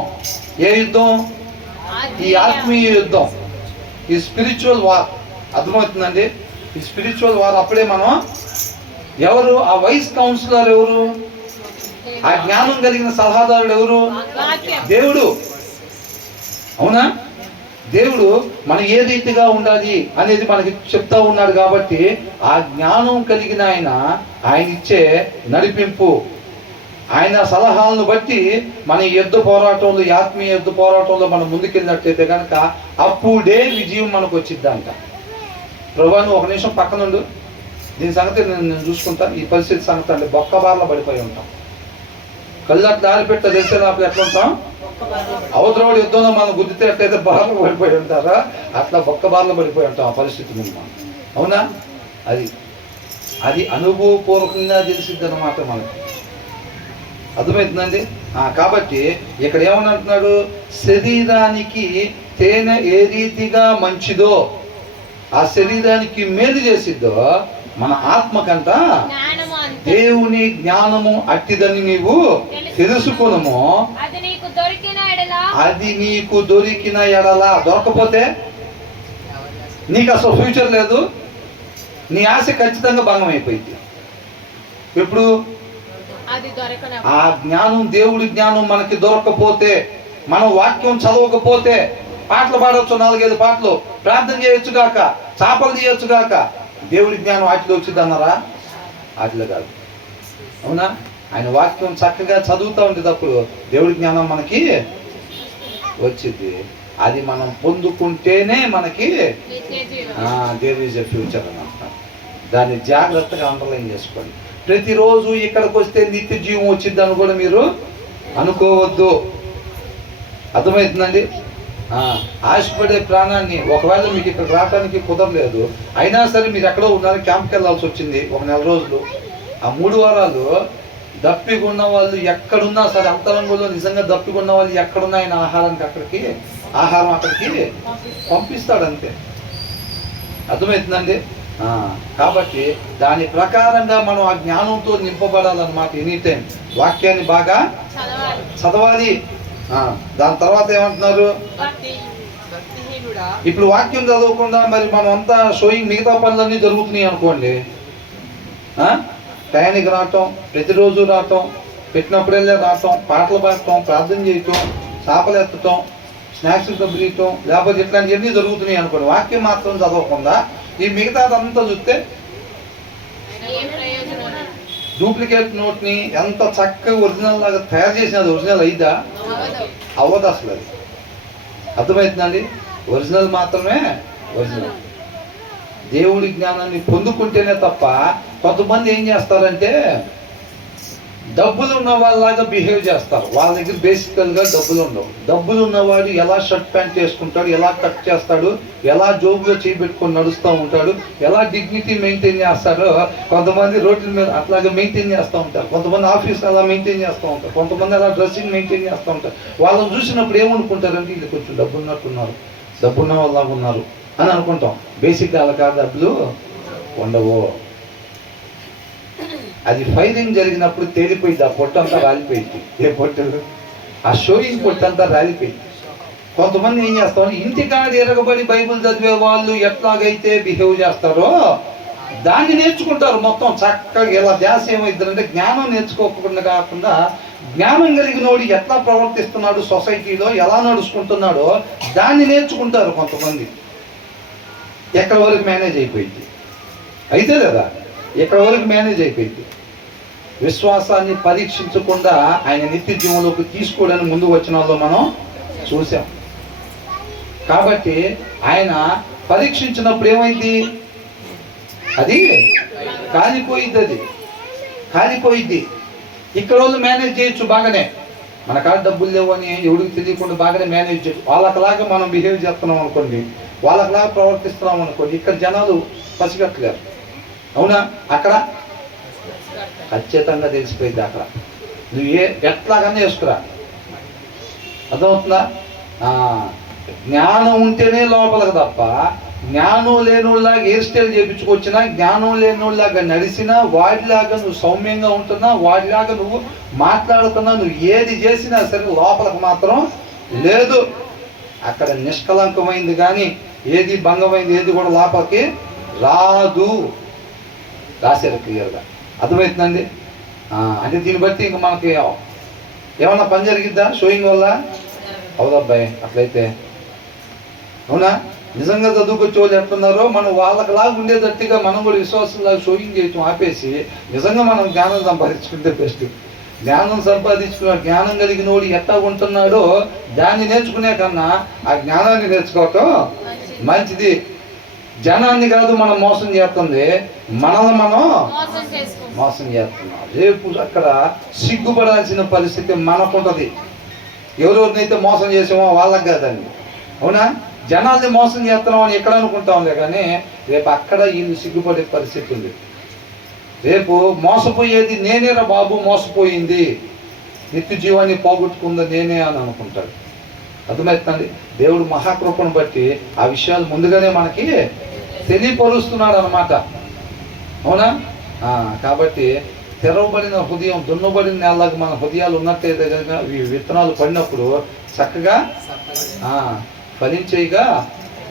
ఏ యుద్ధం? ఈ ఆత్మీయ యుద్ధం, ఈ స్పిరిచువల్ వార్. అర్థమవుతుందండి? ఈ స్పిరిచువల్ వార్ అప్పుడే మనం. ఎవరు ఆ వైస్ కౌన్సిలర్? ఎవరు ఆ జ్ఞానం కలిగిన సలహాదారుడు? ఎవరు? దేవుడు. అవునా? దేవుడు మనం ఏ రీతిగా ఉండాలి అనేది మనకి చెప్తా ఉన్నాడు. కాబట్టి ఆ జ్ఞానం కలిగిన ఆయన ఇచ్చే నడిపింపు, ఆయన సలహాలను బట్టి మన యుద్ధ పోరాటంలో, ఆత్మీయ యుద్ధ పోరాటంలో మనం ముందుకెళ్ళినట్లయితే కనుక అప్పుడే విజయం మనకు వచ్చిద్దంట. ప్రభువా, నువ్వు ఒక నిమిషం పక్కనుండు, దీని సంగతి నేను చూసుకుంటాను. ఈ పరిస్థితి సంగతి అంటే బొక్క బార్లో పడిపోయి ఉంటాం. కళ్ళు అట్లా ఆరిపెట్ట తెలిసే లోపల ఎట్లా ఉంటాం? అవతరోడు యుద్ధంలో మనం గుద్దితే ఎట్లయితే బార్లో పడిపోయి ఉంటారా, అట్లా బొక్క బార్లో పడిపోయి ఉంటాం ఆ పరిస్థితి ముందు మనం. అవునా? అది అనుభవపూర్వకంగా తెలిసిద్ది అన్నమాట మనకి. అర్థమవుతుందండి? కాబట్టి ఇక్కడ ఏమనంటున్నాడు? శరీరానికి తేనె ఏ రీతిగా మంచిదో, ఆ శరీరానికి మేలు చేసిద్దో, మన ఆత్మకంట దేవుని జ్ఞానము అట్టిదని నీవు తెలుసుకునము. అది నీకు దొరికిన ఎడల. దొరకపోతే నీకు అసలు ఫ్యూచర్ లేదు, నీ ఆశ ఖచ్చితంగా భంగం అయిపోయింది. ఎప్పుడు? ఆ జ్ఞానం, దేవుడి జ్ఞానం మనకి దొరకకపోతే, మనం వాక్యం చదవకపోతే, పాటలు పాడవచ్చు, 4-5 పాటలు, ప్రార్థన చేయొచ్చు కాక, చాపలు చేయొచ్చు కాక, దేవుడి జ్ఞానం వాటిలో వచ్చింది అన్నారా? వాటిలో కాదు. అవునా? ఆయన వాక్యం చక్కగా చదువుతూ ఉండేటప్పుడు దేవుడి జ్ఞానం మనకి వచ్చింది. అది మనం పొందుకుంటేనే మనకి దేర్ ఈజ్ ఎ ఫ్యూచర్ అన్నమాట. దాన్ని జాగ్రత్తగా అండర్లైన్ చేసుకోండి. ప్రతిరోజు ఇక్కడికి వస్తే నిత్య జీవం వచ్చిందని కూడా మీరు అనుకోవద్దు. అర్థమవుతుందండి? ఆశపడే ప్రాణాన్ని, ఒకవేళ మీకు ఇక్కడ రావడానికి కుదరలేదు, అయినా సరే మీరు ఎక్కడో ఉన్నారు, క్యాంప్కి వెళ్ళాల్సి వచ్చింది 1 నెల రోజులు, ఆ 3 వారాలు దప్పిగా ఉన్న వాళ్ళు ఎక్కడున్నా సరే, అంతరంగంలో నిజంగా దప్పిగా ఉన్న వాళ్ళు ఎక్కడున్నా ఆయన ఆహారం అక్కడికి పంపిస్తాడు అంతే. అర్థమవుతుందండి? కాబట్టి దాని ప్రకారంగా మనం ఆ జ్ఞానంతో నింపబడాలన్నమాట. ఎనీ టైం వాక్యాన్ని బాగా చదవాలి. దాని తర్వాత ఏమంటున్నారు? ఇప్పుడు వాక్యం చదవకుండా మరి మనం అంతా షోయింగ్, మిగతా పనులన్నీ జరుగుతున్నాయి అనుకోండి. టయానికి రావటం, ప్రతిరోజు రావటం, పెట్టినప్పుడెళ్ళే రావటం, పాటలు పాడటం, ప్రార్థన చేయటం, చేపలు ఎత్తటం, స్నాక్స్ డబ్బులు ఇవ్వటం, లేకపోతే ఇట్లాంటివన్నీ జరుగుతున్నాయి అనుకోండి. వాక్యం మాత్రం చదవకుండా ఈ మిగతాదంతా చూస్తే డూప్లికేట్ నోట్ని ఎంత చక్కగా ఒరిజినల్ లాగా తయారు చేసినది ఒరిజినల్ అయిద్దా? అవ్వదు అసలు. అది అర్థమవుతుందండి? ఒరిజినల్ మాత్రమే ఒరిజినల్. దేవుడి జ్ఞానాన్ని పొందుకుంటేనే తప్ప. కొంతమంది ఏం చేస్తారంటే డబ్బులు ఉన్న వాళ్ళలాగా బిహేవ్ చేస్తారు. వాళ్ళ దగ్గర బేసికల్గా డబ్బులు ఉండవు. డబ్బులు ఉన్నవాడు ఎలా షర్ట్ ప్యాంట్ వేసుకుంటాడు, ఎలా కట్ చేస్తాడు, ఎలా జోబులో చేపెట్టుకొని నడుస్తూ ఉంటాడు, ఎలా డిగ్నిటీ మెయింటైన్ చేస్తాడో కొంతమంది రోడ్ల మీద అట్లాగే మెయింటైన్ చేస్తూ ఉంటారు. కొంతమంది ఆఫీస్ అలా మెయింటైన్ చేస్తూ ఉంటారు. కొంతమంది అలా డ్రెస్సింగ్ మెయింటైన్ చేస్తూ ఉంటారు. వాళ్ళని చూసినప్పుడు ఏమనుకుంటారంటే వీళ్ళు కొంచెం డబ్బు ఉన్నట్టున్నారు, డబ్బున్న వాళ్ళలాగా ఉన్నారు అని అనుకుంటాం. బేసిక్గా అలా కాదు, డబ్బులు ఉండవు. అది ఫైరింగ్ జరిగినప్పుడు తేలిపోయింది, ఆ పొట్టంతా రాలిపోయింది. ఏ పొట్టు? ఆ షోయింగ్ పొట్టంతా రాలిపోయింది. కొంతమంది ఏం చేస్తామని ఇంటికాడ ఎరగబడి బైబిల్ చదివే వాళ్ళు ఎట్లాగైతే బిహేవ్ చేస్తారో దాన్ని నేర్చుకుంటారు మొత్తం చక్కగా. ఇలా ధ్యాస ఏమైందంటే జ్ఞానం నేర్చుకోకుండా కాకుండా జ్ఞానం కలిగినోడు ఎట్లా ప్రవర్తిస్తున్నాడు, సొసైటీలో ఎలా నడుచుకుంటున్నాడో దాన్ని నేర్చుకుంటారు కొంతమంది. ఎక్కడ వరకు మేనేజ్ అయిపోయింది అయితే కదా, ఎక్కడ వరకు మేనేజ్ అయిపోయింది. విశ్వాసాన్ని పరీక్షించకుండా ఆయన నిత్య జీవంలోకి తీసుకోవడానికి ముందు వచ్చిన వాళ్ళు మనం చూసాం. కాబట్టి ఆయన పరీక్షించినప్పుడు ఏమైంది, అది కాలిపోయిద్ది. ఇక్కడ వాళ్ళు మేనేజ్ చేయొచ్చు బాగానే, మన కాడ డబ్బులు లేవు అని ఎవరికి తెలియకుండా బాగానే మేనేజ్ చేయొచ్చు. వాళ్ళకలాగా మనం బిహేవ్ చేస్తున్నాం అనుకోండి, వాళ్ళకలాగా ప్రవర్తిస్తున్నాం అనుకోండి, ఇక్కడ జనాలు పసిగట్టలేరు. అవునా? అక్కడ ఖచ్చితంగా తెలిసిపోయింది. అక్కడ నువ్వు ఎట్లాగన్నా వేసుకురా, అర్థమవుతుందా? జ్ఞానం ఉంటేనే లోపలికి తప్ప జ్ఞానం లేనిలాగా హెయిర్ స్టైల్ చేయించుకొచ్చినా, జ్ఞానం లేనిలాగా నడిచినా, వాడిలాగా నువ్వు సౌమ్యంగా ఉంటున్నా, వాడిలాగా నువ్వు మాట్లాడుతున్నా, నువ్వు ఏది చేసినా సరే లోపలికి మాత్రం లేదు. అక్కడ నిష్కలంకమైంది కానీ ఏది భంగమైంది ఏది కూడా లోపలికి రాదు. రాశారు క్లియర్గా, అర్థమవుతుందండి. అంటే దీన్ని బట్టి ఇంక మనకి ఏమన్నా పని జరిగిద్దా షోయింగ్ వల్ల? అవుదబ్బాయి అట్లయితే. అవునా? నిజంగా చదువుకొచ్చే వాళ్ళు ఎట్లున్నారో మనం వాళ్ళకిలాగా ఉండేటట్టుగా మనం కూడా విశ్వాసంలాగా షోయింగ్ చేయటం ఆపేసి నిజంగా మనం జ్ఞానం సంపాదించుకుంటే బెస్ట్. జ్ఞానం సంపాదించుకున్న జ్ఞానం కలిగిన వాడు ఎట్లా ఉంటున్నాడో దాన్ని నేర్చుకునే కన్నా ఆ జ్ఞానాన్ని నేర్చుకోవటం మంచిది. జనాన్ని కాదు మనం మోసం చేస్తుంది, మనల్ని మనం మోసం చేస్తున్నాం. రేపు అక్కడ సిగ్గుపడాల్సిన పరిస్థితి మనకుంటుంది. ఎవరెవరినైతే మోసం చేసామో వాళ్ళకి కాదండి. అవునా? జనాల్ని మోసం చేస్తున్నాం అని ఎక్కడ అనుకుంటాంలే కానీ రేపు అక్కడ వీళ్ళు సిగ్గుపడే పరిస్థితి ఉంది. రేపు మోసపోయేది నేనేరా బాబు, మోసపోయింది, నిత్య జీవాన్ని పోగొట్టుకుంది నేనే అని అనుకుంటాడు. అర్థమవుతుందండి. దేవుడు మహాకృపను బట్టి ఆ విషయాలు ముందుగానే మనకి తెలియపరుస్తున్నాడు అన్నమాట. అవునా? కాబట్టి తెరవబడిన హృదయం, దున్నబడిన నేలకి మన హృదయాలు ఉన్నట్టయితే కనుక విత్తనాలు పడినప్పుడు చక్కగా ఫలించేగా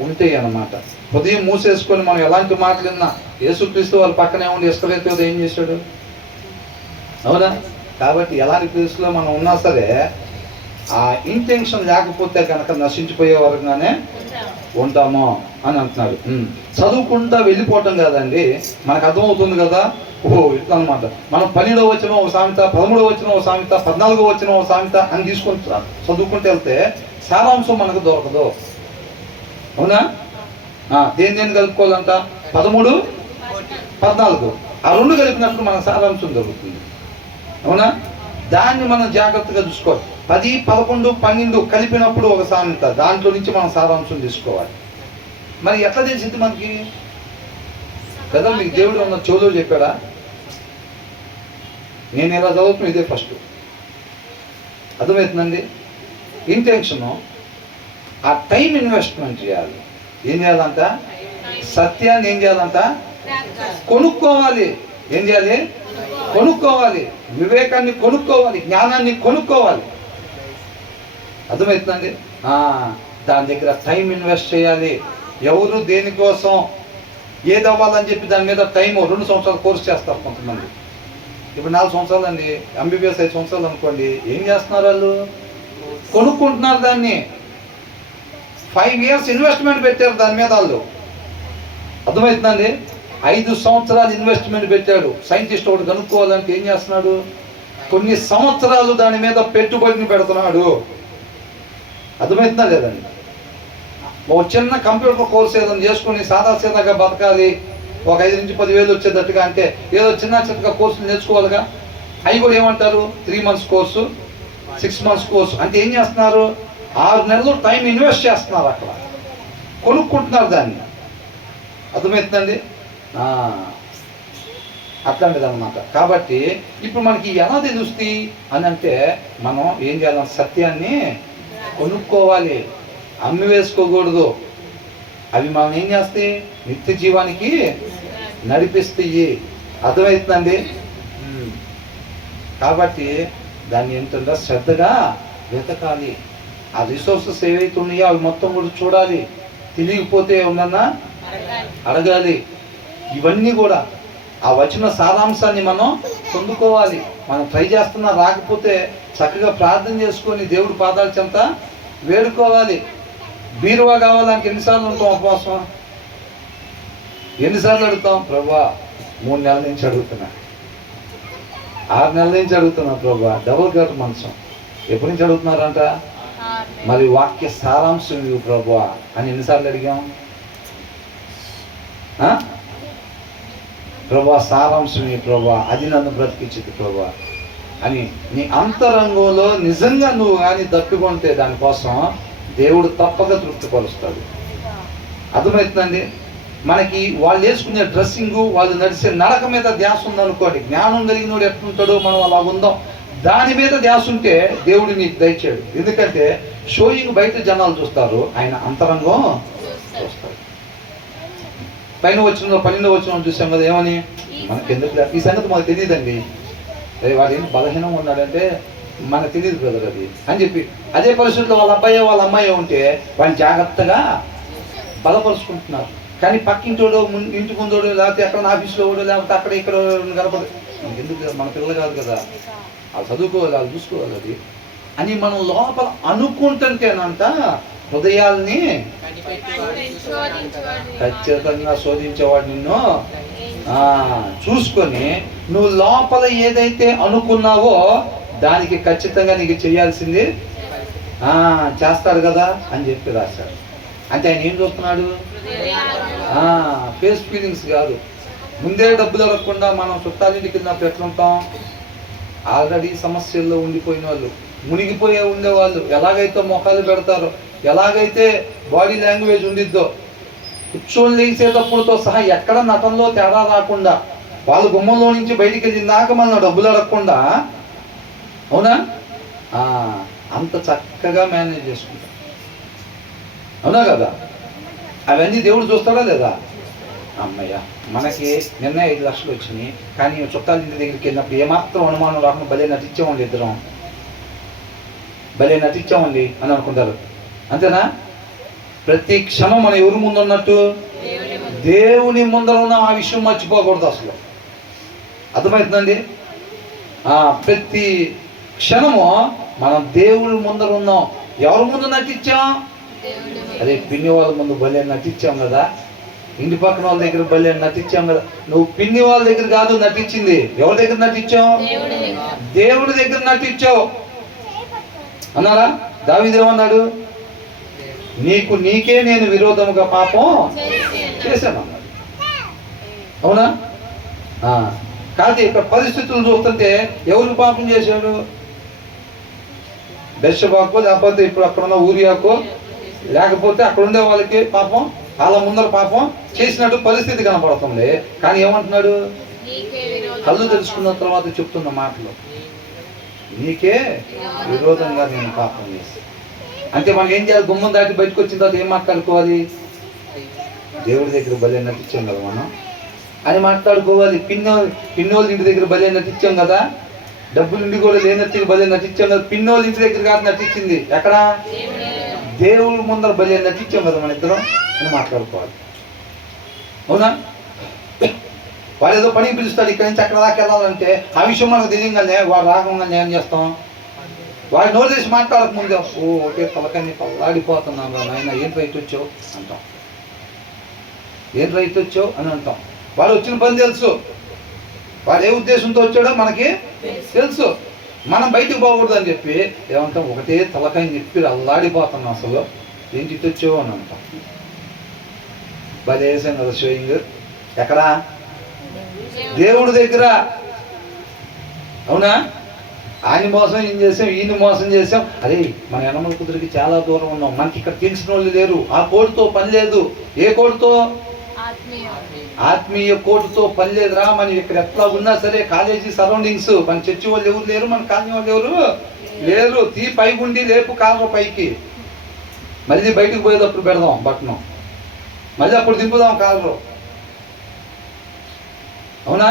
ఉంటాయి అన్నమాట. హృదయం మూసేసుకొని మనం ఎలాంటి మాటలు విన్నా, యేసుక్రీస్తు వాళ్ళ పక్కనే ఉండి ఇష్టమైతే ఏం చేశాడు? అవునా? కాబట్టి ఎలాంటి ప్లేస్లో మనం ఉన్నా సరే ఆ ఇంటెన్షన్ లేకపోతే కనుక నశించిపోయే వరకుగానే ఉంటాము అని అంటున్నాడు. చదువుకుంటా వెళ్ళిపోవటం కాదండి, మనకు అర్థమవుతుంది కదా. ఇట్లా అనమాట. మనం 12వ వచనం ఒక సామెత, 13వ వచనం ఒక సామెత, 14వ వచనం ఒక సామెత అని తీసుకొని చదువుకుంటూ వెళ్తే సారాంశం మనకు దొరకదు. అవునా? దేని కలుపుకోవాలంట? 13, 14 ఆ రెండు కలిపినప్పుడు మన సారాంశం దొరుకుతుంది. అవునా? దాన్ని మనం జాగ్రత్తగా చూసుకోవాలి. 10, 11, 12 కలిపినప్పుడు ఒక సామెత, దాంట్లో నుంచి మనం సారాంశం తీసుకోవాలి. మరి ఎట్లా తెలిసింది మనకి కదా? మీకు దేవుడు ఉన్న చెవులో చెప్పాడా? నేను ఎలా చదువుతున్నా ఇదే ఫస్ట్. అర్థమవుతుందండి. ఇంటెన్షను ఆ టైం ఇన్వెస్ట్మెంట్ చేయాలి. ఏం చేయాలంట? సత్యాన్ని ఏం చేయాలంట? కొనుక్కోవాలి. ఏం చేయాలి? కొనుక్కోవాలి. వివేకాన్ని కొనుక్కోవాలి, జ్ఞానాన్ని కొనుక్కోవాలి. అర్థమవుతుందండి. దాని దగ్గర టైం ఇన్వెస్ట్ చేయాలి. ఎవరు దేనికోసం ఏది అవ్వాలని చెప్పి దాని మీద టైం 2 సంవత్సరాలు కోర్స్ చేస్తారు కొంతమంది. ఇప్పుడు 4 సంవత్సరాలు అండి, ఎంబీబీఎస్ 5 సంవత్సరాలు అనుకోండి. ఏం చేస్తున్నారు వాళ్ళు? కొనుక్కుంటున్నారు దాన్ని. 5 years ఇన్వెస్ట్మెంట్ పెట్టారు దాని మీద వాళ్ళు. అర్థమవుతుందండి. 5 సంవత్సరాలు ఇన్వెస్ట్మెంట్ పెట్టాడు. సైంటిస్ట్ ఒకటి కనుక్కోవాలంటే ఏం చేస్తున్నాడు? కొన్ని సంవత్సరాలు దాని మీద పెట్టుబడిని పెడుతున్నాడు. అర్థమవుతుందా లేదండి? ఒక చిన్న కంప్యూటర్ కోర్స్ ఏదైనా చేసుకుని సాదాసీదాగా బతకాలి, ఒక 5 నుంచి 10 వేలు వచ్చేటట్టుగా అంటే ఏదో చిన్న చిన్నగా కోర్సులు నేర్చుకోవాలిగా. అవి కూడా ఏమంటారు 3 months కోర్సు, 6 months కోర్సు. అంటే ఏం చేస్తున్నారు, 6 నెలలు టైం ఇన్వెస్ట్ చేస్తున్నారు, అక్కడ కొనుక్కుంటున్నారు దాన్ని. అర్థమవుతుందండి? అట్లాంటిది అనమాట. కాబట్టి ఇప్పుడు మనకి ఎలా తెలుస్తుంది అని అంటే, మనం ఏం చేయాలి, సత్యాన్ని కొనుక్కోవాలి, అమ్మి వేసుకోకూడదు. అవి మనం ఏం చేస్తాయి, నిత్య జీవానికి నడిపిస్తాయి. అర్థమవుతుందండి? కాబట్టి దాన్ని ఏంటంటే శ్రద్ధగా వెతకాలి. ఆ రిసోర్సెస్ ఏవైతే ఉన్నాయో అవి మొత్తం కూడా చూడాలి. తెలియకపోతే ఏమన్నా అడగాలి. ఇవన్నీ కూడా ఆ వచ్చిన సారాంశాన్ని మనం పొందుకోవాలి. మనం ట్రై చేస్తున్నా రాకపోతే చక్కగా ప్రార్థన చేసుకొని దేవుడి పాదాల చెంత వేడుకోవాలి. బీరువా కావాలంటే ఎన్నిసార్లు ఉంటాం ఉపవాసం? ఎన్నిసార్లు అడుగుతాం? ప్రభువా 3 నెలల నుంచి అడుగుతున్నా, 6 నెలల నుంచి అడుగుతున్నా ప్రభువా, డబుల్ కట్ మంచం ఎప్పటి నుంచి అడుగుతున్నారంట? మరి వాక్య సారాంశం ఇవ్వు ప్రభువా అని ఎన్నిసార్లు అడిగాం? ప్రభువా సారాంశం ఇవ్వు ప్రభువా, అది నన్ను బ్రతికించింది ప్రభువా అని నీ అంతరంగంలో నిజంగా నువ్వు కానీ దప్పుకుంటే దానికోసం దేవుడు తప్పక తృప్తిపరుస్తాడు. అర్థమవుతుందండి? మనకి వాళ్ళు వేసుకునే డ్రెస్సింగు, వాళ్ళు నడిచే నడక మీద ధ్యాస ఉందనుకోండి, జ్ఞానం కలిగినోడు ఎట్లుంటాడో మనం అలా ఉందాం, దాని మీద ధ్యాస ఉంటే దేవుడు నీకు దయచేయడు. ఎందుకంటే షోయింగ్ బయట జనాలు చూస్తారు, ఆయన అంతరంగం చూస్తాడు. పైన వచ్చిన 12వ వచనం చూసాం కదా, ఏమని? మనకి ఎందుకు ఈ సంగతి మాకు తెలియదండి, వాడు ఏం బలహీనంగా ఉన్నాడంటే మనకు తెలియదు బ్రదర్ అది అని చెప్పి, అదే పరిస్థితుల్లో వాళ్ళ అబ్బాయి వాళ్ళ అమ్మాయి ఉంటే వాళ్ళు జాగ్రత్తగా బలపరుచుకుంటున్నారు. కానీ పక్కింటోడు, ఇంటి ముందోడు, లేకపోతే ఎక్కడ ఆఫీస్లో వాడు, లేకపోతే అక్కడ ఇక్కడ కనపడు, ఎందుకు మన పిల్లలు కాదు కదా, వాళ్ళు చదువుకోవాలి, వాళ్ళు చూసుకోవాలి అది అని మనం లోపల అనుకుంటుంటేనంట హృదయాల్ని ఖచ్చితంగా శోధించేవాడు నిన్ను చూసుకొని నువ్వు లోపల ఏదైతే అనుకున్నావో దానికి ఖచ్చితంగా నీకు చేయాల్సింది చేస్తాడు కదా అని చెప్పి రాశాడు. అంటే ఆయన ఏం చూస్తున్నాడు? ఫేస్ ఫీలింగ్స్ కాదు. ముందే డబ్బులు అడగకుండా మనం చుట్టాలింటికి వెళ్ళినప్పుడు ఎట్లుంటాం? ఆల్రెడీ సమస్యల్లో ఉండిపోయిన వాళ్ళు, మునిగిపోయే ఉండేవాళ్ళు ఎలాగైతే మొఖాలు పెడతారో, ఎలాగైతే బాడీ లాంగ్వేజ్ ఉండిద్దో, కూర్చొని లేచేటప్పుడుతో సహా ఎక్కడ నటనలో తేడా రాకుండా, వాళ్ళు గుమ్మంలో నుంచి బయటికి వెళ్ళిందాక మనం డబ్బులు అడగకుండా, అవునా, అంత చక్కగా మేనేజ్ చేసుకుంటాం. అవునా కదా? అవన్నీ దేవుడు చూస్తాడా లేదా? అమ్మయ్య, మనకి నిన్న 5 లక్షలు వచ్చినాయి, కానీ చుట్టాల ఇంటి దగ్గరికి వెళ్ళినప్పుడు ఏమాత్రం అనుమానం రాకుండా భలే నటించామండి, ఇద్దరం భలే నటించామండి అని అనుకుంటారు. అంతేనా? ప్రతి క్షణం మనం ఎవరి ముందు ఉన్నట్టు? దేవుని ముందర ఉన్నాం. ఆ విషయం మర్చిపోకూడదు అసలు. అర్థమవుతుందండి? ప్రతి క్షణము మనం దేవుని ముందర ఉన్నాం. ఎవరి ముందు నటించాం? అదే పిన్ని వాళ్ళ ముందు భలే నటించాం కదా, ఇంటి పక్కన వాళ్ళ దగ్గర భలే నటించాం కదా. నువ్వు పిన్ని వాళ్ళ దగ్గర కాదు నటించింది, ఎవరి దగ్గర నటించావు? దేవుడి దగ్గర నటించావు అన్నారా? దావీదు ఏమన్నాడు? నీకే నేను విరోధముగా పాపం చేశాను అన్నాడు. అవునా? కాదు, ఇక్కడ పరిస్థితులు చూస్తుంటే ఎవరికి పాపం చేశాడు? బెత్షెబాకో, లేకపోతే ఇప్పుడు అక్కడ ఉన్న ఊరియాకో, లేకపోతే అక్కడ ఉండే వాళ్ళకి పాపం, వాళ్ళ ముందర పాపం చేసినట్టు పరిస్థితి కనపడుతుంది. కానీ ఏమంటున్నాడు? కళ్ళు తెలుసుకున్న తర్వాత చెప్తున్న మాటలు, నీకే విరోధంగా నేను పాపం చేస్తాను. అంటే మనం ఏం చేయాలి? గుమ్మం దాటి బయటకు వచ్చిన తర్వాత ఏం మాట్లాడుకోవాలి? దేవుడి దగ్గర భలే నటించాం కదా మనం అని మాట్లాడుకోవాలి. పిన్నోళ్ళ ఇంటి దగ్గర భలే నటించాం కదా, డబ్బులు ఇంటి కూడా లేనట్టుగా భలే నటించాం కదా. పిన్నోళ్ళ ఇంటి దగ్గర కాదు నటించింది, ఎక్కడ? దేవుడి ముందర భలే నటించాం కదా మన ఇద్దరం అని మాట్లాడుకోవాలి. అవునా? వాడు ఏదో పనికి పిలుస్తాడు, ఇక్కడి నుంచి అక్కడ దాకా వెళ్ళాలంటే ఆ విషయం మనకు తెలియగానే వాడు రాకుండా ఏం చేస్తాం? వాడు నోరు చేసి మాట్లాడక ముందే ఒకే తలకాన్ని పల్లాడిపోతున్నాం రా నాయన, ఏం రైతు వచ్చావు అంటాం, ఏం రైతు వచ్చావు అని అంటాం. వాడు వచ్చిన పని తెలుసు, వాడు ఏ ఉద్దేశంతో వచ్చాడో మనకి తెలుసు. మనం బయటకు పోకూడదు అని చెప్పి ఏమంటాం? ఒకటే తలకాయని చెప్పి అల్లాడిపోతున్నాం, అసలు ఏంటి ఇటు వచ్చావు అని అంటాం. బాగా చేసాం కదా షోయింగ్. ఎక్కడా? దేవుడి దగ్గర. అవునా? ఆయన మోసం ఏం చేసాం, ఈయన మోసం చేసాం. అరే మన యనమల కుదురుకి చాలా దూరం ఉన్నాం, మనకి ఇక్కడ తెలిసిన వాళ్ళు లేరు. ఆ కోటుతో పని లేదు. ఏ కోటుతో? ఆత్మీయ కోటుతో పని లేదురా. మనం ఇక్కడ ఎట్లా ఉన్నా సరే, కాలేజీ సరౌండింగ్స్, మన చర్చి వాళ్ళు ఎవరు లేరు, మన కాలనీ వాళ్ళు ఎవరు లేరు. పైగుండి లేపు కాళ్ళ పైకి, మళ్ళీ బయటకు పోయేటప్పుడు పెడదాం బట్టనం, మళ్ళీ అప్పుడు దింపుదాం కాళ్ళు. అవునా?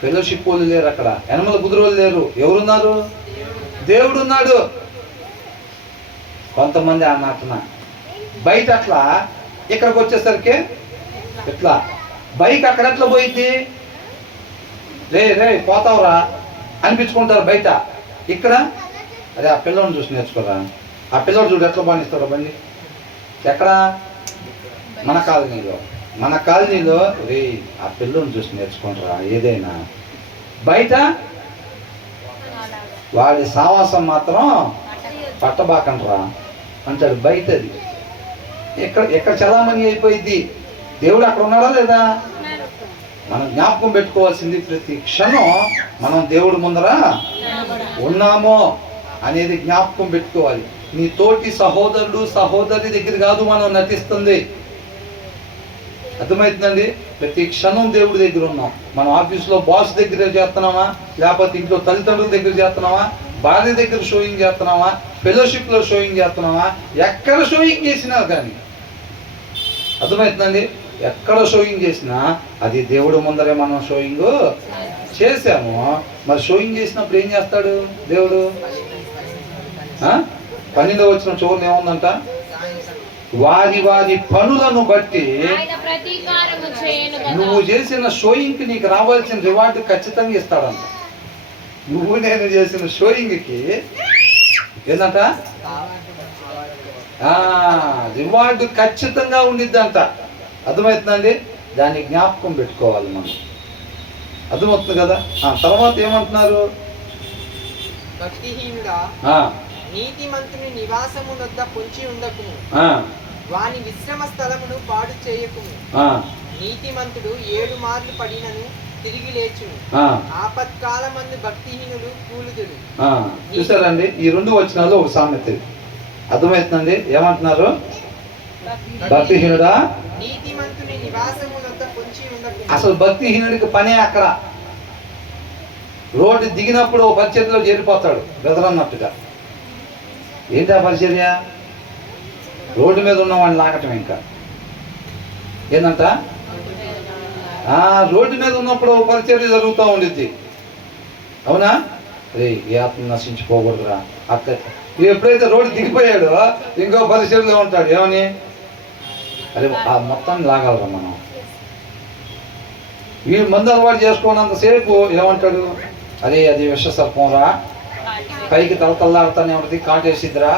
ఫెలోషిప్ వాళ్ళు లేరు అక్కడ, యనమల కుదురు వాళ్ళు లేరు. ఎవరున్నారు? దేవుడు ఉన్నాడు. కొంతమంది అన్నట్టున బయట అట్లా, ఇక్కడికి వచ్చేసరికి ఎట్లా? బైక్ అక్కడ ఎట్లా పోయింది? రే రే పోతావురా అనిపించుకుంటారు బయట. ఇక్కడ అదే ఆ పిల్లోని చూసి నేర్చుకోరా. ఆ పిల్లోడు చూడు ఎట్లా బానిస్తాడు బండి. ఎక్కడ? మన కాలనీలో రే ఆ పిల్లోని చూసి నేర్చుకుంటారా. ఏదైనా బయట వాడి సావాసం మాత్రం పట్టబాకండ్రా అంటాడు. బయటది ఎక్కడ చలామణి అయిపోయింది. దేవుడు అక్కడ ఉన్నాడా లేదా? మనం జ్ఞాపకం పెట్టుకోవాల్సింది, ప్రతి క్షణం మనం దేవుడి ముందర ఉన్నామో అనేది జ్ఞాపకం పెట్టుకోవాలి. నీ తోటి సహోదరుడు సహోదరి దగ్గర కాదు మనం నటిస్తుంది. అర్థమవుతుందండి? ప్రతి క్షణం దేవుడి దగ్గర ఉన్నాం. మనం ఆఫీస్లో బాస్ దగ్గర చేస్తున్నామా, లేకపోతే ఇంట్లో తల్లిదండ్రుల దగ్గర చేస్తున్నామా, భార్య దగ్గర షోయింగ్ చేస్తున్నామా, ఫెలోషిప్లో షోయింగ్ చేస్తున్నామా, ఎక్కడ షోయింగ్ చేసినా కానీ, అర్థమవుతుందండి? ఎక్కడ షోయింగ్ చేసినా అది దేవుడు ముందరే మనం షోయింగ్ చేసాము. మరి షోయింగ్ చేసినప్పుడు ఏం చేస్తాడు దేవుడు? 12వ వచనం చివరిలో ఏముందంట? వారి వారి పనులను బట్టి నువ్వు చేసిన షోయింగ్కి నీకు రావాల్సిన రివార్డు ఖచ్చితంగా ఇస్తాడంట. నువ్వు నేను చేసిన షోయింగ్కి ఏంటంట? రివార్డు ఖచ్చితంగా ఉండిద్దంట. అర్థమవుతుందండి? దాన్ని జ్ఞాపకం పెట్టుకోవాలి మనం. అర్థమవుతుంది కదా? తర్వాత ఏమంటున్నారు? భక్తిహీనుడా, నీతిమంతుని నివాసము వద్ద పొంచి ఉండకుము, వాని విశ్రమ స్థలమును పాడు చేయకుము. నీతిమంతుడు 7 మార్లు పడినను తిరిగి లేచును, ఆపత్కాలమందు భక్తిహీనులు కూలుదురు. చూసారండి? ఈ 2 వచనాల్లో ఒక సామెత. అర్థమవుతుందండి? ఏమంటున్నారు? భక్తిహీనుడా, నీతిమంతుని నివాసము వద్ద పొంచి ఉండకుము. అసలు భక్తిహీనుడికి పనే అక్కడ. రోడ్డు దిగినప్పుడు ఓ పరిచర్యలో చేరిపోతాడు బెదరన్నట్టుగా. ఏంటి ఆ పరిచర్య? రోడ్డు మీద ఉన్నవాడిని లాగటం. ఇంకా ఏంటంట? రోడ్డు మీద ఉన్నప్పుడు పరిచర్య జరుగుతూ ఉండిద్ది. అవునా? రే ఈ ఆత్మ నశించిపోకూడదురా అట్లా. ఎప్పుడైతే రోడ్డు దిగిపోయాడో ఇంకో పరిచర్యలో ఉంటాడు. ఏమని? అరే ఆ మొత్తాన్ని లాగాలరా మనం. వీడు మందు అలవాటు చేసుకున్నంతసేపు ఏమంటాడు? అరే అది విషసర్పం రా, పైకి తలతల్లాడుతానే ఉంటుంది, కాటేసిద్దిరా,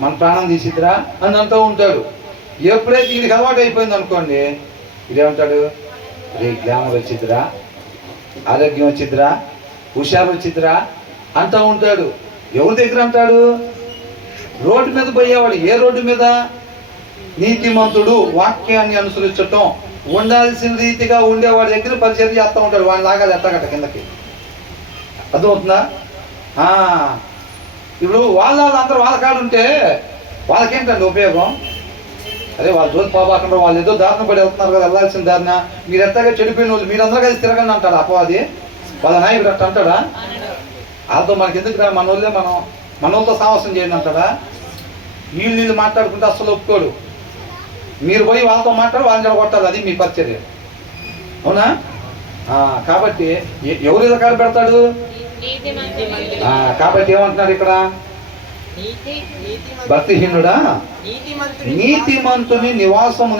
మన ప్రాణం తీసిద్దిరా అని అంటూ ఉంటాడు. ఎప్పుడైతే వీడికి అలవాటు అయిపోయింది అనుకోండి, ఇదేమంటాడు? రే గ్లామర్ వచ్చిద్దిరా, ఆరోగ్యం వచ్చిద్దిరా, హుషారు వచ్చిద్దిరా అంటూ ఉంటాడు. ఎవరి దగ్గర అంటాడు? రోడ్డు మీద పోయేవాడు. ఏ రోడ్డు మీద? నీతిమంతుడు వాక్యాన్ని అనుసరించటం, ఉండాల్సిన రీతిగా ఉండేవాడి దగ్గర పరిచయం చేస్తూ ఉంటాడు. వాడిని లాగాలి ఎట్టగట్ట కిందకి. అర్థమవుతుందా? ఇప్పుడు వాళ్ళందరూ వాళ్ళ కాడు ఉంటే వాళ్ళకేంటండి ఉపయోగం? అరే వాళ్ళ జోలి పోబాకుండా వాళ్ళు ఏదో దారిన పడి వెళ్తున్నారు కదా, వెళ్ళాల్సిన దారిన. మీరు ఎట్టగా చెడిపోయిన వాళ్ళు మీరందరూ కలిసి తిరగండి అంటాడు అపవాది. వాళ్ళ నాయకుడు అట్ట అంటాడా? వాళ్ళతో మనకి ఎందుకు రా, మన వాళ్ళే మన వాళ్ళతో సాహసం చేయండి అంటాడా? వీళ్ళు మాట్లాడుకుంటే అస్సలు ఒప్పుకోడు. మీరు పోయి వాళ్ళతో మాట్లాడి వాళ్ళని జరగొట్టాలి. అది మీ పరిచర్య. అవునా? కాబట్టి ఎవరు ఇలా పెడతాడు? కాబట్టి ఏమంటున్నాడు ఇక్కడ? భక్తిహీనుడా, నీతిమంతుని నివాసము.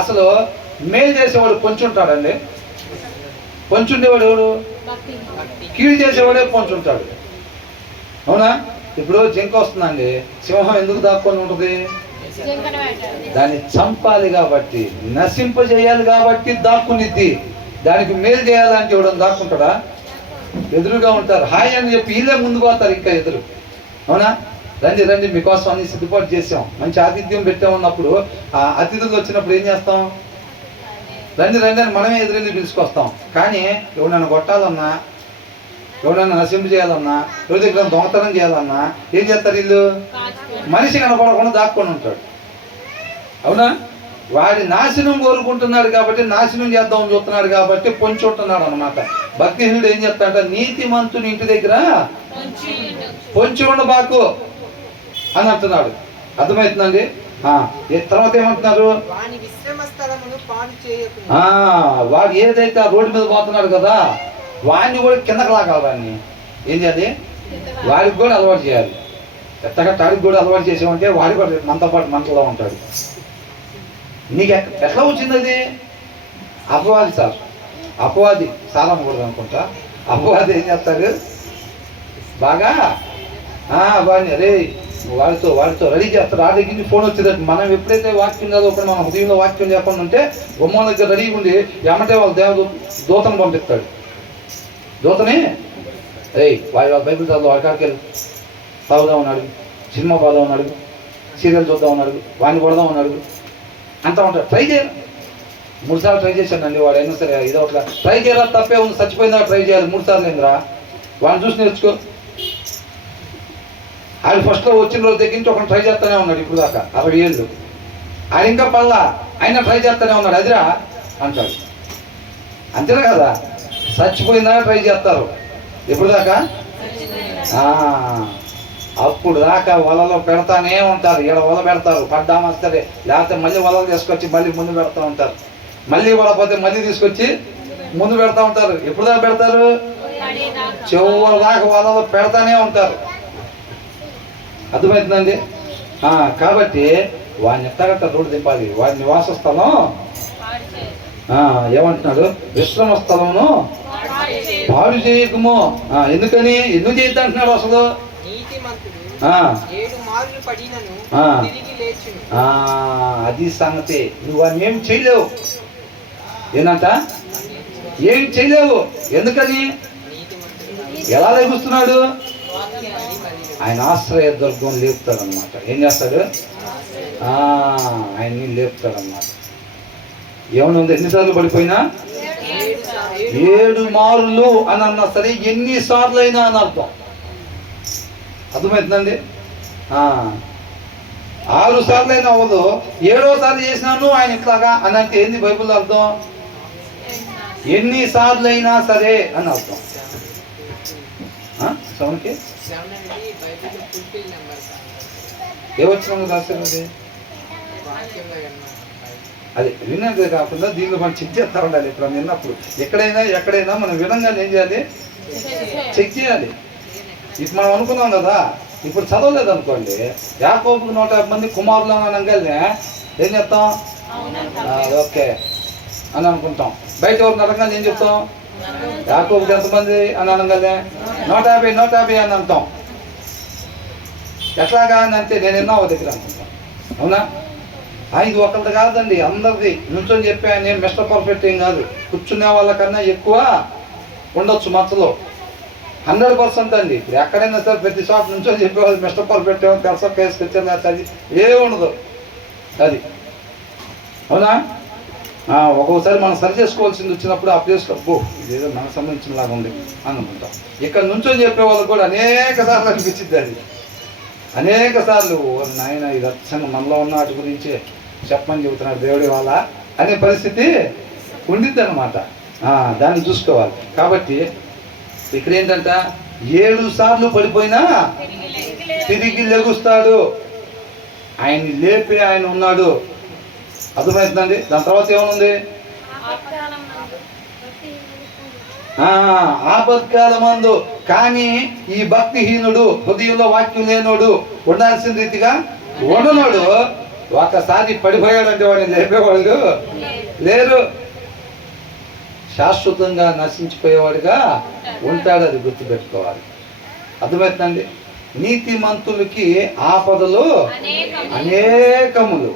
అసలు మేలు చేసేవాడు పొంచుంటాడండి. పొంచుండేవాడు ఎవడు? కీడు చేసేవాడే పొంచుంటాడు. అవునా? ఇప్పుడు జింక వస్తుందండి, సింహం ఎందుకు దాక్కొని ఉంటుంది? దాన్ని చంపాలి కాబట్టి, నశింపజేయాలి కాబట్టి దాక్కునిద్ది. దానికి మేలు చేయాలంటే ఎవడని దాక్కుంటాడా? ఎదురుగా ఉంటారు. హాయ్ అని చెప్పి వీళ్ళే ముందు పోతారు ఇంకా ఎదురు. అవునా? రండి రండి మీకోసం అన్ని సిద్ధపాటు చేసాం, మంచి ఆతిథ్యం పెట్టామన్నప్పుడు ఆ అతిథులు వచ్చినప్పుడు ఏం చేస్తాం? రండి రండి అని మనమే ఎదురెళ్ళి పిలుచుకొస్తాం. కానీ ఎవడన్నా కొట్టాలన్నా, ఎవడన్నా నశింపు చేయాలన్నా, ఎవరి దగ్గర దొంగతనం చేయాలన్నా ఏం చేస్తారు వీళ్ళు? మనిషి కనపడకుండా దాక్కొని ఉంటాడు. అవునా? వాడి నాశనం కోరుకుంటున్నాడు కాబట్టి, నాశనం చేద్దామని చూస్తున్నాడు కాబట్టి పొంచి ఉంటున్నాడు అనమాట. భక్తిహీనుడు ఏం చెప్తాడంటే, నీతిమంతుని ఇంటి దగ్గర పొంచి ఉండబాకు అని అంటున్నాడు. అర్థమవుతుందండి? తర్వాత ఏమంటున్నారు? వాని విశ్రమ స్థలమును పాడు చేయకుము. వాడు ఏదైతే ఆ రోడ్డు మీద పోతున్నాడు కదా, వాడిని కూడా కిందకి లాగాలి. వాడిని ఏం చేయాలి? వాడికి కూడా అలవాటు చేయాలి. ఎత్తగా తాడికి కూడా అలవాటు చేసామంటే వాడి కూడా మనతో పాటు మంటలో ఉంటాడు. నీకు ఎట్లా వచ్చింది అది? అపవాది సార్, అపవాది చాలా అమ్మకూడదు అనుకుంటా. అపవాది ఏం చేస్తాడు? బాగా వాడిని అరే వాడితో రెడీ చేస్తాడు. ఆ దగ్గర నుంచి ఫోన్ వచ్చేటట్టు మనం ఎప్పుడైతే వాక్యం చదవకుండా మన హృదయంలో వాక్యం చెప్పకుండా ఉంటే గుమ్మం దగ్గర రెడీగా ఉండి ఏమంటే వాళ్ళ దూతను పంపిస్తాడు. దూతని రే వాళ్ళ బైబిల్ చదువు, వాడి కాడికి వెళ్ళి తాగుదాం అన్నాడు, సినిమా పోదాం అన్నాడు, సీరియల్ చూద్దాం అన్నాడు, వాడిని కొడదాం అన్నాడు అంతా ఉంటాడు. ట్రై చేయాలి. 3 సార్లు ట్రై చేశానండి. వాడు అయినా సరే ఇదో ఒకట్లా ట్రై చేయాలా, తప్పే ఉంది. చచ్చిపోయిందా ట్రై చేయాలి 3 సార్లు ఏందిరా? వాడిని చూసి నేర్చుకో. ఆడు ఫస్ట్లో వచ్చిన రోజు దగ్గర నుంచి ఒకటి ట్రై చేస్తూనే ఉన్నాడు ఇప్పుడు దాకా 60 ఏళ్ళు. ఆయన ఇంకా పల్లా ఆయన ట్రై చేస్తూనే ఉన్నాడు. అదిరా అంటాడు. అంతేనా కదా? చచ్చిపోయిందా ట్రై చేస్తారు ఎప్పుడు దాకా? అప్పుడు దాకా వలలో పెడతానే ఉంటారు. ఈడ వల పెడతారు, పడ్డామా సరే, లేకపోతే మళ్ళీ వలలు తీసుకొచ్చి మళ్ళీ ముందు పెడతా ఉంటారు. మళ్ళీ వలపోతే మళ్ళీ తీసుకొచ్చి ముందు పెడతా ఉంటారు. ఎప్పుడు దాకా పెడతారు? చివరి దాకా వలలో పెడతానే ఉంటారు. అర్థమవుతుందండి? కాబట్టి వాడిని ఎత్తగట్ట రోడ్డు దింపాలి. వాడి నివాస స్థలం ఏమంటున్నాడు? విశ్రమ స్థలమును పాడు చేయకము. ఎందుకని? ఎందుకు చేయద్దు అంటున్నాడు అసలు? అది సంగతి. నువ్వు అని ఏం చేయలేవు. ఏంటంట? ఏం చేయలేవు. ఎందుకని? ఎలా లేపుస్తున్నాడు? ఆయన ఆశ్రయ దుర్గం లేపుతాడు అనమాట. ఏం చేస్తాడు? ఆయన్ని లేపుతాడు అన్నమాట. ఏమన్నా ఉంది? ఎన్నిసార్లు పడిపోయినా 7 మారులు అని అన్నా సరే, ఎన్నిసార్లు అయినా అని అర్థం. అర్థమవుతుందండి? 6 సార్లు అయినా అవ్వదు, 7వ సార్లు చేసినాను ఆయన ఇట్లాగా అని అంటే ఏంది బైబిల్ అర్థం? ఎన్నిసార్లు అయినా సరే అని అర్థం. సౌన్కి ఏమొచ్చినా రాసేది అది విన్నది కాకుండా దీనిలో మనం చెక్ చేస్తా ఉండాలి. ఇప్పుడు విన్నప్పుడు ఎక్కడైనా మనం వినంగానే ఏం చేయాలి? చెక్ చేయాలి. ఇప్పుడు మనం అనుకున్నాం కదా, ఇప్పుడు చదవలేదు అనుకోండి, యాకోబుకు 150 మంది కుమారులు అనగానే ఏం చెప్తాం? ఓకే అని అనుకుంటాం. బయట ఎవరిని అనగానే ఏం చెప్తాం? యాకోబుకి ఎంతమంది అని అనగానే 150 అని అంటాం. ఎట్లాగా అని అంటే నేను ఎన్నో దగ్గర అనుకుంటాను. అవునా? ఇది ఒకరిది కాదండి, అందరిది. నుంచొని చెప్పి ఆయన ఏం మిస్టర్ పర్ఫెక్ట్ ఏం కాదు. కూర్చునే వాళ్ళకన్నా ఎక్కువ ఉండొచ్చు మచ్చలో. 100% అండి. ఇప్పుడు ఎక్కడైనా సరే ప్రతి చోట నుంచొని చెప్పేవాళ్ళు మిస్టర్ పర్ఫెక్ట్ ఏమో తెలుసా, కేసు తెచ్చారు, అది ఏ ఉండదు. అది అవునా? ఒక్కొక్కసారి మనం సరి చేసుకోవాల్సింది వచ్చినప్పుడు ఆ ప్లేస్లో ఇదేదో మనకు సంబంధించిన లాగా ఉంది అని అనుకుంటాం. ఇక్కడ నుంచొని చెప్పేవాళ్ళు కూడా అనేక సార్లు అనిపించింది. అది అనేక సార్లు నాయన ఇది అచ్చంగా మనలో ఉన్న వాటి గురించి చెప్పమని చెబుతున్నాడు దేవుడి వాళ్ళ అనే పరిస్థితి ఉండిద్ది అనమాట. దాన్ని చూసుకోవాలి. కాబట్టి ఇక్కడ ఏంటంట, 7 సార్లు పడిపోయినా తిరిగి లెగుస్తాడు. ఆయన్ని లేపి ఆయన ఉన్నాడు. అర్థమవుతుందండి? దాని తర్వాత ఏమనుంది? ఆపత్కాలమందు. కానీ ఈ భక్తిహీనుడు, హృదయంలో వాక్యం లేనోడు, ఉండాల్సిన రీతిగా ఉండనోడు ఒకసారి పడిపోయాడంటే వాడిని లేపేవాళ్ళు లేరు. శాశ్వతంగా నశించిపోయేవాడుగా ఉంటాడు. అది గుర్తుపెట్టుకోవాలి. అర్థమవుతుందండి? నీతిమంతులకి ఆపదలు అనేకములు.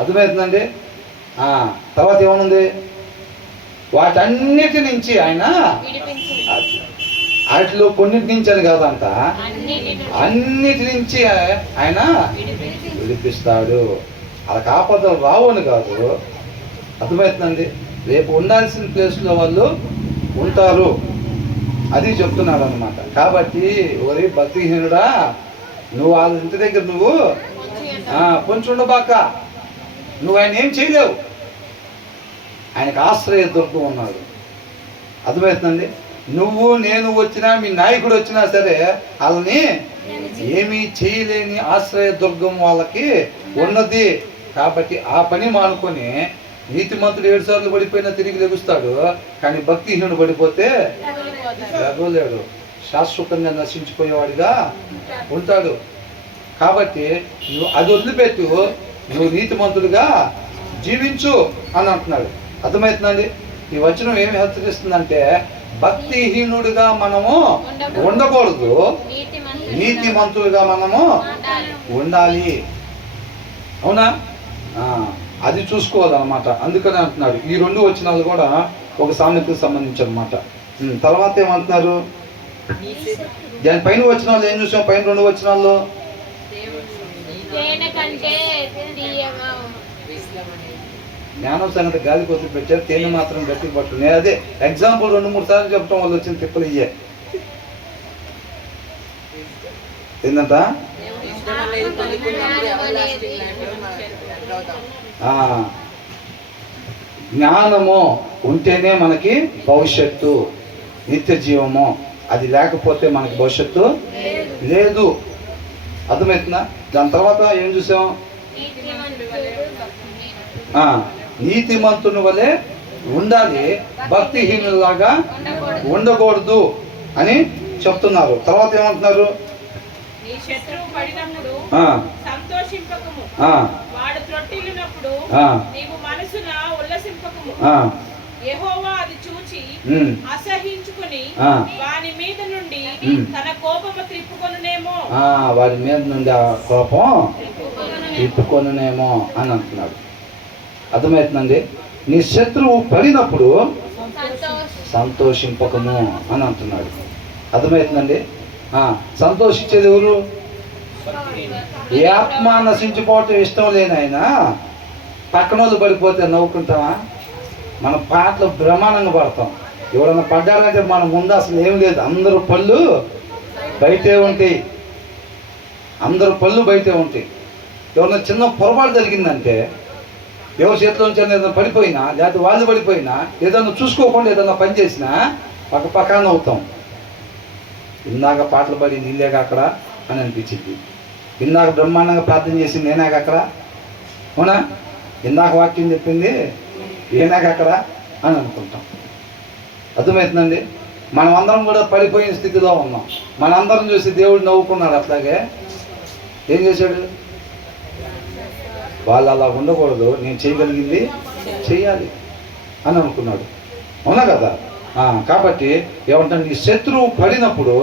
అర్థమవుతుందండి? తర్వాత ఏమనుంది? వాటన్నిటి నుంచి ఆయన, వాటిలో కొన్నిటి నుంచి అని కాదంట, అన్నిటి నుంచి ఆయన విడిపిస్తాడు. వాళ్ళకి ఆపదలు రావు అని కాదు, అర్థమవుతుందండి. రేపు ఉండాల్సిన ప్లేస్లో వాళ్ళు ఉంటారు, అది చెప్తున్నాడు అనమాట. కాబట్టి ఒరే భక్తిహీనుడా, నువ్వు వాళ్ళ ఇంటి దగ్గర నువ్వు కొంచెం ఉండబాక, నువ్వు ఆయన ఏం చేయలేవు. ఆయనకు ఆశ్రయ దుర్గం ఉన్నాడు. అర్థమవుతుందండి. నువ్వు నేను వచ్చినా, మీ నాయకుడు వచ్చినా సరే వాళ్ళని ఏమీ చేయలేని ఆశ్రయ దుర్గం వాళ్ళకి ఉన్నది. కాబట్టి ఆ పని మానుకొని, నీతిమంతుడు 7 సార్లు పడిపోయినా తిరిగి లెగుస్తాడు, కానీ భక్తిహీనుడు పడిపోతే లెగలేడు, శాశ్వతంగా నశించిపోయేవాడిగా ఉంటాడు. కాబట్టి నువ్వు అది వదిలిపెట్టు, నువ్వు నీతిమంతుడిగా జీవించు అని అంటున్నాడు. అర్థమవుతుందండి. ఈ వచనం ఏమి హెచ్చరిస్తుందంటే, భక్తిహీనుడిగా మనము ఉండకూడదు, నీతిమంతులుగా మనము ఉండాలి. అవునా? అది చూసుకోవాలన్నమాట. అందుకనే అంటున్నాడు. ఈ 2 వచనాలు కూడా ఒక సామెతకు సంబంధించి అనమాట. తర్వాత ఏమంటున్నారు, దాని పైన వచనాలు ఏం చూసాం? పైన 2 వచనాల్లో జ్ఞానం సంగతి గాలి కొద్ది పెట్టారు, తేనె మాత్రం గట్టి పట్టు. నేను అదే ఎగ్జాంపుల్ 2-3 సార్లు చెప్పడం వల్ల వచ్చిన తిప్పలు ఇయ్యే. ఏంటంట? జ్ఞానము ఉంటేనే మనకి భవిష్యత్తు, నిత్య జీవము. అది లేకపోతే మనకి భవిష్యత్తు లేదు. అర్థమవుతుందా? దాని తర్వాత ఏం చూసాం? నీతిమంతుని వలె ఉండాలి, భక్తిహీనులాగా ఉండకూడదు అని చెప్తున్నారు. తర్వాత ఏమంటున్నారు? యెహోవా అది చూచి అసహించుకొని వాని మీద నుండి తన కోపము త్రిప్పుకొనునేమో, వారి మీద నుండి ఆ కోపం త్రిప్పుకొనునేమో అని అంటున్నాడు. అర్థమవుతుందండి. నీ శత్రువు పడినప్పుడు సంతోషింపకము అని అంటున్నాడు. అర్థమవుతుందండి. సంతోషించేది ఎవరు? ఏ ఆత్మ నశించిపోవటం ఇష్టం లేని ఆయన పక్కన వాళ్ళు పడిపోతే నవ్వుకుంటామా? మన పాటలు బ్రహ్మాండంగా పడతాం. ఎవరన్నా పడ్డారంటే మన ముందు అసలు ఏం లేదు, అందరూ పళ్ళు బయటే ఉంటాయి, అందరూ పళ్ళు బయటే ఉంటాయి. ఎవరన్నా చిన్న పొరపాటు జరిగిందంటే, ఎవరి చేతిలో నుంచి ఏదైనా పడిపోయినా, లేకపోతే వాళ్ళు పడిపోయినా, ఏదన్నా చూసుకోకుండా ఏదన్నా పని చేసినా పక్కన అవుతాం. ఇందాక పాటలు పడి నీళ్ళేగా అక్కడ అని అనిపించింది, ఇందాక బ్రహ్మాండంగా ప్రార్థన చేసి నేనాక అక్కడ, అవునా? ఇందాక వాక్యం చెప్పింది ఏనాక అక్కడ అని అనుకుంటాం. అర్థమవుతుందండి. మనం అందరం కూడా పడిపోయిన స్థితిలో ఉన్నాం. మనందరం చూసి దేవుడు నవ్వుకున్నాడు. అట్లాగే ఏం చేశాడు? వాళ్ళు అలా ఉండకూడదు, నేను చేయగలిగింది చెయ్యాలి అని అనుకున్నాడు. అవునా కదా? కాబట్టి ఏమంటాడు? నీ శత్రువు పడినప్పుడు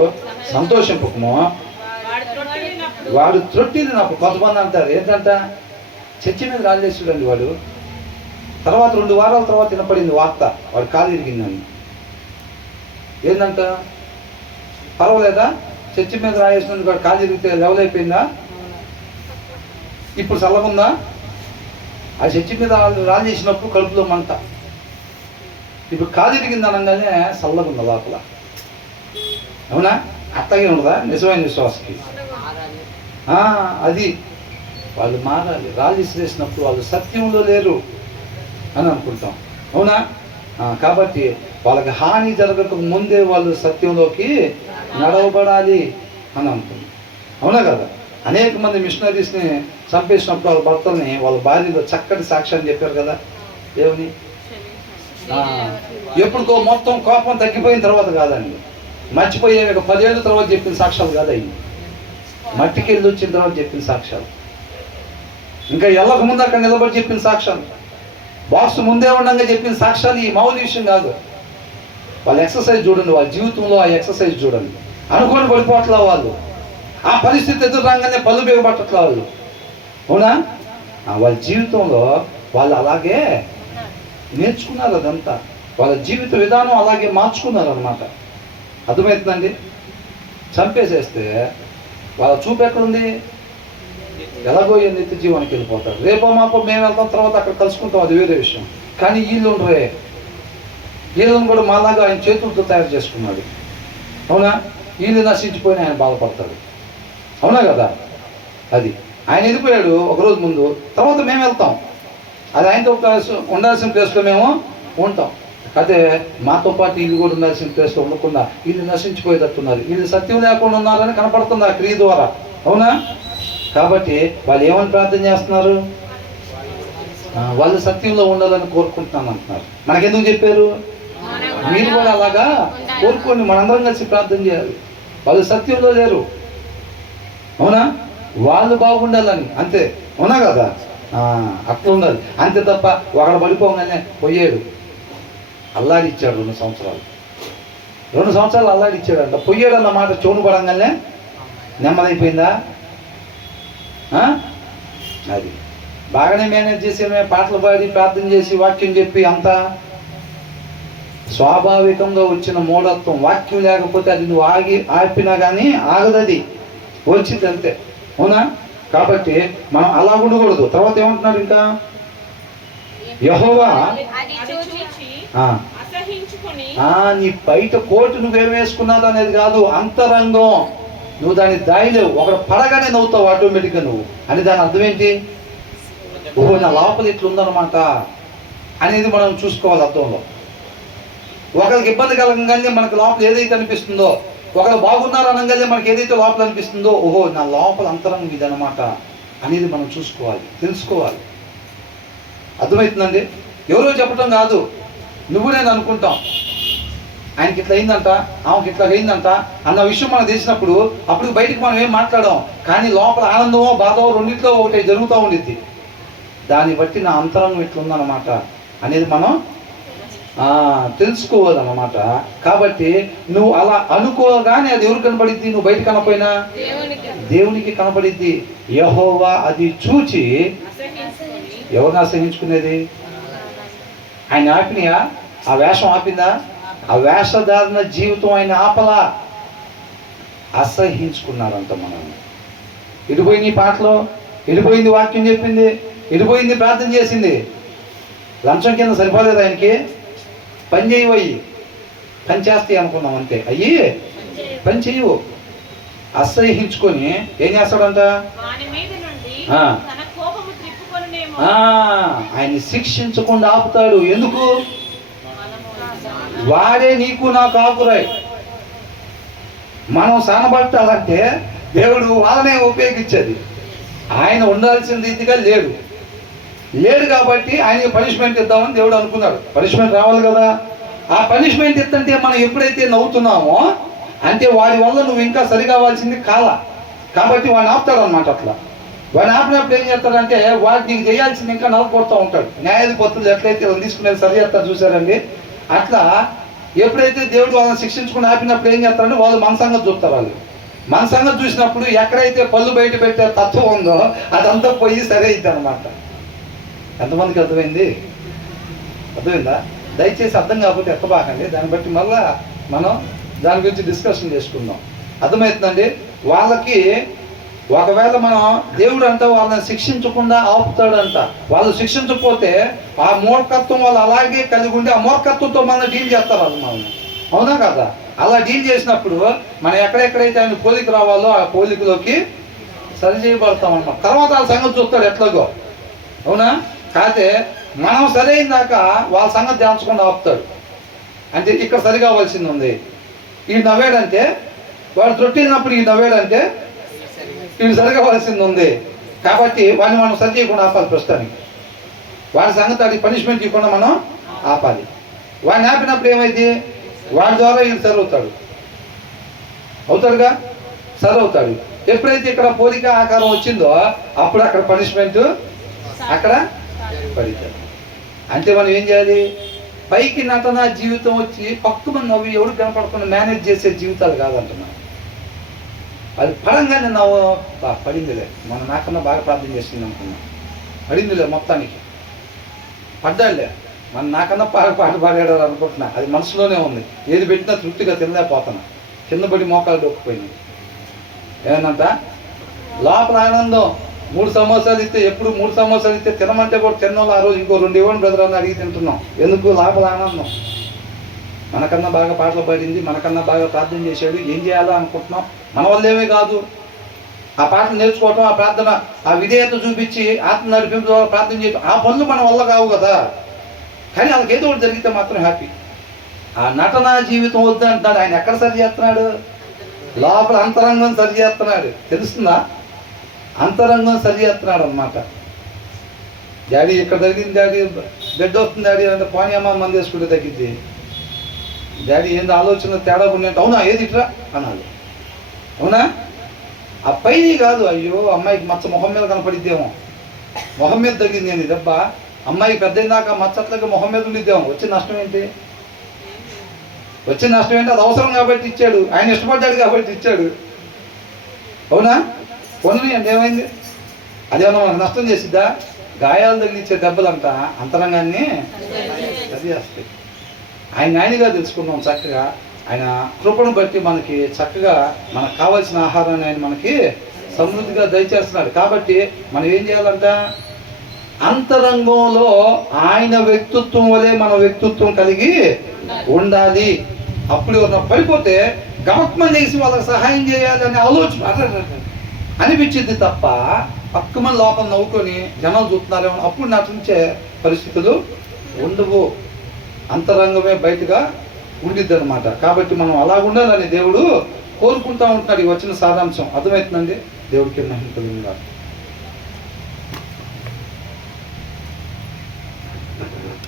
సంతోషింపకము, వాడు త్రొట్టినప్పుడు. కొంతమంది అంటారు ఏంటంట, చర్చి మీద రాలేసుడండి వాడు. తర్వాత 2 వారాల తర్వాత వినపడింది వార్త, వాడు కాలు ఇరిగిందని. ఏంటంట? పర్వాలేదా? చర్చి మీద రాయేసినందుకు వాడు కాలు ఇరిగితే లెవెల్ అయిపోయిందా? ఇప్పుడు చల్లగుందా? ఆ చర్చి మీద రాళ్ళు చేసినప్పుడు కడుపులో మంట, ఇప్పుడు కాలు ఇరిగింది అనగానే చల్లగుందా లోపల. అవునా? అట్లాగే ఉండదా నిజమైన విశ్వాసకి? అది వాళ్ళు మారాలి. రాళ్ళు విసిరేసినప్పుడు వాళ్ళు సత్యంలో లేరు అని అనుకుంటాం. అవునా? కాబట్టి వాళ్ళకి హాని జరగక ముందే వాళ్ళు సత్యంలోకి నడవబడాలి అని అనుకుంటాం. అవునా కదా? అనేక మంది మిషనరీస్ని చంపేసినప్పుడు వాళ్ళ భర్తల్ని వాళ్ళ భార్యలో చక్కటి సాక్ష్యాన్ని చెప్పారు కదా. ఏమని? ఎప్పుడుకో మొత్తం కోపం తగ్గిపోయిన తర్వాత కాదండి, మర్చిపోయే 10 ఏళ్ళ తర్వాత చెప్పిన సాక్ష్యాలు కాదయ్యి, మట్టికి వెళ్ళి వచ్చిన తర్వాత చెప్పిన సాక్ష్యాలు, ఇంకా ఎల్లక ముందు అక్కడ నిలబడి చెప్పిన సాక్ష్యాలు, బాక్స్ ముందే ఉండగా చెప్పిన సాక్ష్యాలు. ఈ మామూలు విషయం కాదు. వాళ్ళ ఎక్సర్సైజ్ చూడండి, వాళ్ళ జీవితంలో ఆ ఎక్సర్సైజ్ చూడండి. అనుకోని పడిపోట్ల వాళ్ళు, ఆ పరిస్థితి ఎదురు రాగానే పళ్ళు బిగబట్టట్ల వాళ్ళు. అవునా? వాళ్ళ జీవితంలో వాళ్ళు అలాగే నేర్చుకున్నారు. అదంతా వాళ్ళ జీవిత విధానం అలాగే మార్చుకున్నారు అన్నమాట. అర్థమవుతుందండి. చంపేసేస్తే వాళ్ళ చూపు ఎక్కడుంది? ఎలాగో నిత్య జీవానికి వెళ్ళిపోతారు. రేపో మాపో మేము వెళ్తాం, తర్వాత అక్కడ కలుసుకుంటాం, అది వేరే విషయం. కానీ వీళ్ళు ఉండరే, వీళ్ళని కూడా మాలాగా ఆయన చేతులతో తయారు చేసుకున్నాడు. అవునా? వీళ్ళు నశించిపోయిన ఆయన బాధపడతాడు. అవునా కదా? అది ఆయన వెళ్ళిపోయాడు ఒకరోజు ముందు, తర్వాత మేము వెళ్తాం. అది ఆయనతో ఉండాల్సిన ప్లేస్లో మేము ఉంటాం. అయితే మాతో పాటు వీళ్ళు కూడా ఉండాల్సిన ప్లేస్లో ఉండకుండా వీళ్ళు నశించిపోయేటట్టున్నారు. వీళ్ళు సత్యం లేకుండా ఉన్నారని కనపడుతుంది ఆ క్రియ ద్వారా. అవునా? కాబట్టి వాళ్ళు ఏమని ప్రార్థన చేస్తున్నారు? వాళ్ళు సత్యంలో ఉండాలని కోరుకుంటున్నాను అంటున్నారు. మనకెందుకు చెప్పారు? మీరు కూడా అలాగా కోరుకోండి, మనందరం కలిసి ప్రార్థన చేయాలి. వాళ్ళు సత్యంలో లేరు. అవునా? వాళ్ళు బాగుండాలని, అంతే. అవునా కదా? అట్లా ఉండాలి అంతే తప్ప ఒకడు పడిపోగానే పోయాడు, అల్లాడిచ్చాడు 2 సంవత్సరాలు. 2 సంవత్సరాలు అల్లాడిచ్చాడంట. పోయాడు అన్న మాట చోను పడంగానే నెమ్మదైపోయిందా? అది బాగానే మేనేజ్ చేసి పాటలు పాడి ప్రార్థన చేసి వాక్యం చెప్పి అంతా స్వాభావికంగా వచ్చిన మూఢత్వం. వాక్యం లేకపోతే అది నువ్వు ఆపినా కానీ ఆగదది, వచ్చింది అంతే. అవునా? కాబట్టి మనం అలా ఉండకూడదు. తర్వాత ఏమంటున్నారు ఇంకా? యెహోవా నీ బయట కోటు నువ్వేం వేసుకున్నావు అనేది కాదు, అంతరంగం. నువ్వు దాన్ని దాయలేవు. ఒకడు పడగానే నవ్వుతావు ఆటోమేటిక్గా నువ్వు. అని దాని అర్థం ఏంటి? ఓహో, నా లోపల ఇట్లుందనమాట అనేది మనం చూసుకోవాలి అర్థంలో. ఒకరికి ఇబ్బంది కలగంగానే మనకు లోపల ఏదైతే అనిపిస్తుందో, ఒకరు బాగున్నారు అనగానే మనకి ఏదైతే లోపల అనిపిస్తుందో, ఓహో నా లోపల అంతరంగం ఇదనమాట అనేది మనం చూసుకోవాలి, తెలుసుకోవాలి. అర్థమవుతుందండి? ఎవరో చెప్పటం కాదు, నువ్వు నేను అనుకుంటాం ఆయనకి ఇట్లా అయిందంట, ఆమెకి ఇట్లా అయిందంట అన్న విషయం మనకు తెలిసినప్పుడు అప్పుడు బయటికి మనం ఏం మాట్లాడాం, కానీ లోపల ఆనందమో బాధో రెండింటిలో ఒకటి జరుగుతూ ఉండిద్ది. దాన్ని బట్టి నా అంతరంగం ఇట్లుందన్నమాట అనేది మనం తెలుసుకోవాలన్నమాట. కాబట్టి నువ్వు అలా అనుకోగానే అది ఎవరు కనపడిద్ది? నువ్వు బయట కనపోయినా దేవునికి కనపడిద్ది. యెహోవా అది చూచి ఎవరిని అసహించుకునేది? ఆయన ఆపినయా? ఆ వేషం ఆపిందా? ఆ వేషధారణ జీవితం ఆయన ఆపలా, అసహించుకున్నారంట. మనం ఎడిపోయింది పాటలో, ఎడిపోయింది వాక్యం చెప్పింది, ఎడిపోయింది ప్రార్థన చేసింది. లంచం కింద సరిపోలేదు ఆయనకి. పని చేయవయ్యి, పని చేస్తాయి అనుకున్నాం అంతే. అయ్యి పని చేయవు. అసహించుకొని ఏం చేస్తాడంట? ఆయన్ని శిక్షించకుండా ఆపుతాడు. ఎందుకు? వాడే నీకు నాకు ఆకురాయి. మనం సానబట్టాలంటే దేవుడు వాళ్ళనే ఉపయోగించేది. ఆయన ఉండాల్సిన రీతిగా లేడు కాబట్టి ఆయనకి పనిష్మెంట్ ఇద్దామని దేవుడు అనుకున్నాడు. పనిష్మెంట్ రావాలి కదా. ఆ పనిష్మెంట్ ఇస్తుంటే మనం ఎప్పుడైతే నవ్వుతున్నామో అంటే వాడి వల్ల నువ్వు ఇంకా సరి కావాల్సింది కాబట్టి వాడిని ఆపుతాడు అనమాట. అట్లా వాడిని ఆపినప్పుడు ఏం చేస్తాడంటే వాడు నీకు చేయాల్సింది ఇంకా నవ్వుకొడుతూ ఉంటాడు. న్యాయాధిపతులు ఎట్లయితే తీసుకునేది సరి చేస్తారు చూసారండి. అట్లా ఎప్పుడైతే దేవుడు వాళ్ళని శిక్షించుకుని ఆపినప్పుడు ఏం చేస్తారంటే వాళ్ళు మన సంగతి చూస్తారు. వాళ్ళు మన సంగతి చూసినప్పుడు ఎక్కడైతే పళ్ళు బయట పెట్టే తత్వం ఉందో అదంతా పోయి సరే అయిద్ది అనమాట. ఎంతమందికి అర్థమైంది? అర్థమైందా? దయచేసి అర్థం కాకపోతే ఎక్కబాకండి. దాన్ని బట్టి మళ్ళా మనం దాని గురించి డిస్కషన్ చేసుకుందాం. అర్థమవుతుందండి? వాళ్ళకి ఒకవేళ మనం దేవుడు అంట వాళ్ళని శిక్షించకుండా ఆపుతాడంట. వాళ్ళు శిక్షించకపోతే ఆ మూర్ఖత్వం వాళ్ళు అలాగే కలిగి ఉండి ఆ మూర్ఖత్వంతో మనం డీల్ చేస్తారు వాళ్ళు మనల్ని. అవునా కదా? అలా డీల్ చేసినప్పుడు మనం ఎక్కడెక్కడైతే ఆయన పోలిక రావాలో ఆ పోలికలోకి సరి చేయబడతాం అన్నమాట. తర్వాత వాళ్ళ సంగతి చూస్తాడు ఎట్లాగో. అవునా? కాకపోతే మనం సరైన దాకా వాళ్ళ సంగతి చేర్చకుండా ఆపుతాడు. అంటే ఇక్కడ సరి కావాల్సింది ఉంది. ఈ నవ్వాడంటే వాడు తొట్టినప్పుడు ఈ నవ్వాడంటే వీడు సరి కావాల్సింది ఉంది. కాబట్టి వాడిని మనం సరి చేయకుండా ఆపాలి. ప్రస్తుతానికి వాడి సంగతి అది పనిష్మెంట్ ఇవ్వకుండా మనం ఆపాలి. వాడిని ఆపినప్పుడు ఏమైంది? వాడి ద్వారా వీడు సరి అవుతాడుగా, సరి అవుతాడు. ఎప్పుడైతే ఇక్కడ పోలిక ఆకారం వచ్చిందో అప్పుడు అక్కడ పనిష్మెంట్ అక్కడ పడితాడు. అంటే మనం ఏం చేయాలి? పైకి నటన జీవితం వచ్చి పక్కుమని నవ్వి ఎవరు కనపడకుండా మేనేజ్ చేసే జీవితాలు కాదంటున్నాం. అది పడంగానే నవ్వు పడిందిలే, మనం నాకన్నా బాగా ప్రార్థన చేస్తుంది అనుకున్నాం. పడిందిలే, మొత్తానికి పడ్డాడులే, మన నాకన్నా పాట పాడాడు అనుకుంటున్నా. అది మనసులోనే ఉంది. ఏది పెట్టినా తృప్తిగా తినలేకపోతున్నా. కింద పడి మోకాలు డొక్కిపోయినాయి. ఏమన్నంట లోపల ఆనందం 3 సమోసాలు ఇస్తే ఎప్పుడు 3 సమోసాలు ఇస్తే తినమంటే కూడా తిన్నోళ్ళు ఆ రోజు ఇంకో 2 ఇవ్వండి బ్రదర్ అని అడిగి తింటున్నాం. ఎందుకు? లోపల ఆనందం. మనకన్నా బాగా పాటలు పాడింది, మనకన్నా బాగా ప్రార్థన చేశాడు, ఏం చేయాలా అనుకుంటున్నాం. మన వల్లేమే కాదు, ఆ పాటలు నేర్చుకోవటం, ఆ ప్రార్థన, ఆ విధేయత చూపించి ఆత్మ నడిపింపు ద్వారా ప్రార్థన చేయటం, ఆ పనులు మన వల్ల కావు కదా. కానీ వాళ్ళకి ఏదో ఒకటి జరిగితే మాత్రం హ్యాపీ. ఆ నటన జీవితం వద్దు అంటున్నాడు. ఆయన ఎక్కడ సరి చేస్తున్నాడు? లోపల అంతరంగం సరి చేస్తున్నాడు. తెలుస్తుందా? అంతరంగం సరి చేస్తున్నాడు అన్నమాట. డాడీ ఇక్కడ తగ్గింది, డాడీ బెడ్ వస్తుంది డాడీ అంటే పోనీ అమ్మ మంది వేసుకుంటే తగ్గింది. డాడీ ఏంది ఆలోచన తేడా ఉండే అంటే అవునా ఏది ఇట్రా అనాలి. అవునా? ఆ పైది కాదు, అయ్యో అమ్మాయికి మచ్చ మొహం మీద కనపడిద్దేమో, మొహం మీద తగ్గింది ఏంది దెబ్బ, అమ్మాయికి పెద్ద దాకా మచ్చట్లకి మొహం మీద ఉండిద్దేమో. వచ్చే నష్టం ఏంటి? వచ్చే నష్టం ఏంటి? అది అవసరం కాబట్టి ఇచ్చాడు, ఆయన ఇష్టపడ్డాడు కాబట్టి ఇచ్చాడు. అవునా? కొన్ని ఏమైంది? అదేమన్నా మనకు నష్టం చేసిద్దా? గాయాలు తగిలిచ్చే దెబ్బలంట అంతరంగాన్ని సరి చేస్తాయి. ఆయనగా తెలుసుకున్నాం చక్కగా. ఆయన కృపను బట్టి మనకి చక్కగా మనకు కావాల్సిన ఆహారాన్ని ఆయన మనకి సమృద్ధిగా దయచేస్తున్నాడు. కాబట్టి మనం ఏం చేయాలంట? అంతరంగంలో ఆయన వ్యక్తిత్వం వలె మన వ్యక్తిత్వం కలిగి ఉండాలి. అప్పుడు ఎవరన్నా పడిపోతే గమక్మని చేసి వాళ్ళకి సహాయం చేయాలనే ఆలోచన అనిపించింది తప్ప పక్కమని లోపల నవ్వుకొని జనాలు చూస్తున్నారేమో అప్పుడు నటించే పరిస్థితులు ఉండవు. అంతరంగమే బయటగా ఉండిద్ది అనమాట. కాబట్టి మనం అలా ఉండాలని దేవుడు కోరుకుంటా ఉంటున్నాడు. ఈ వచ్చిన సారాంశం అర్థమవుతుందండి. దేవుడికి మహిమ కలుగును గాక.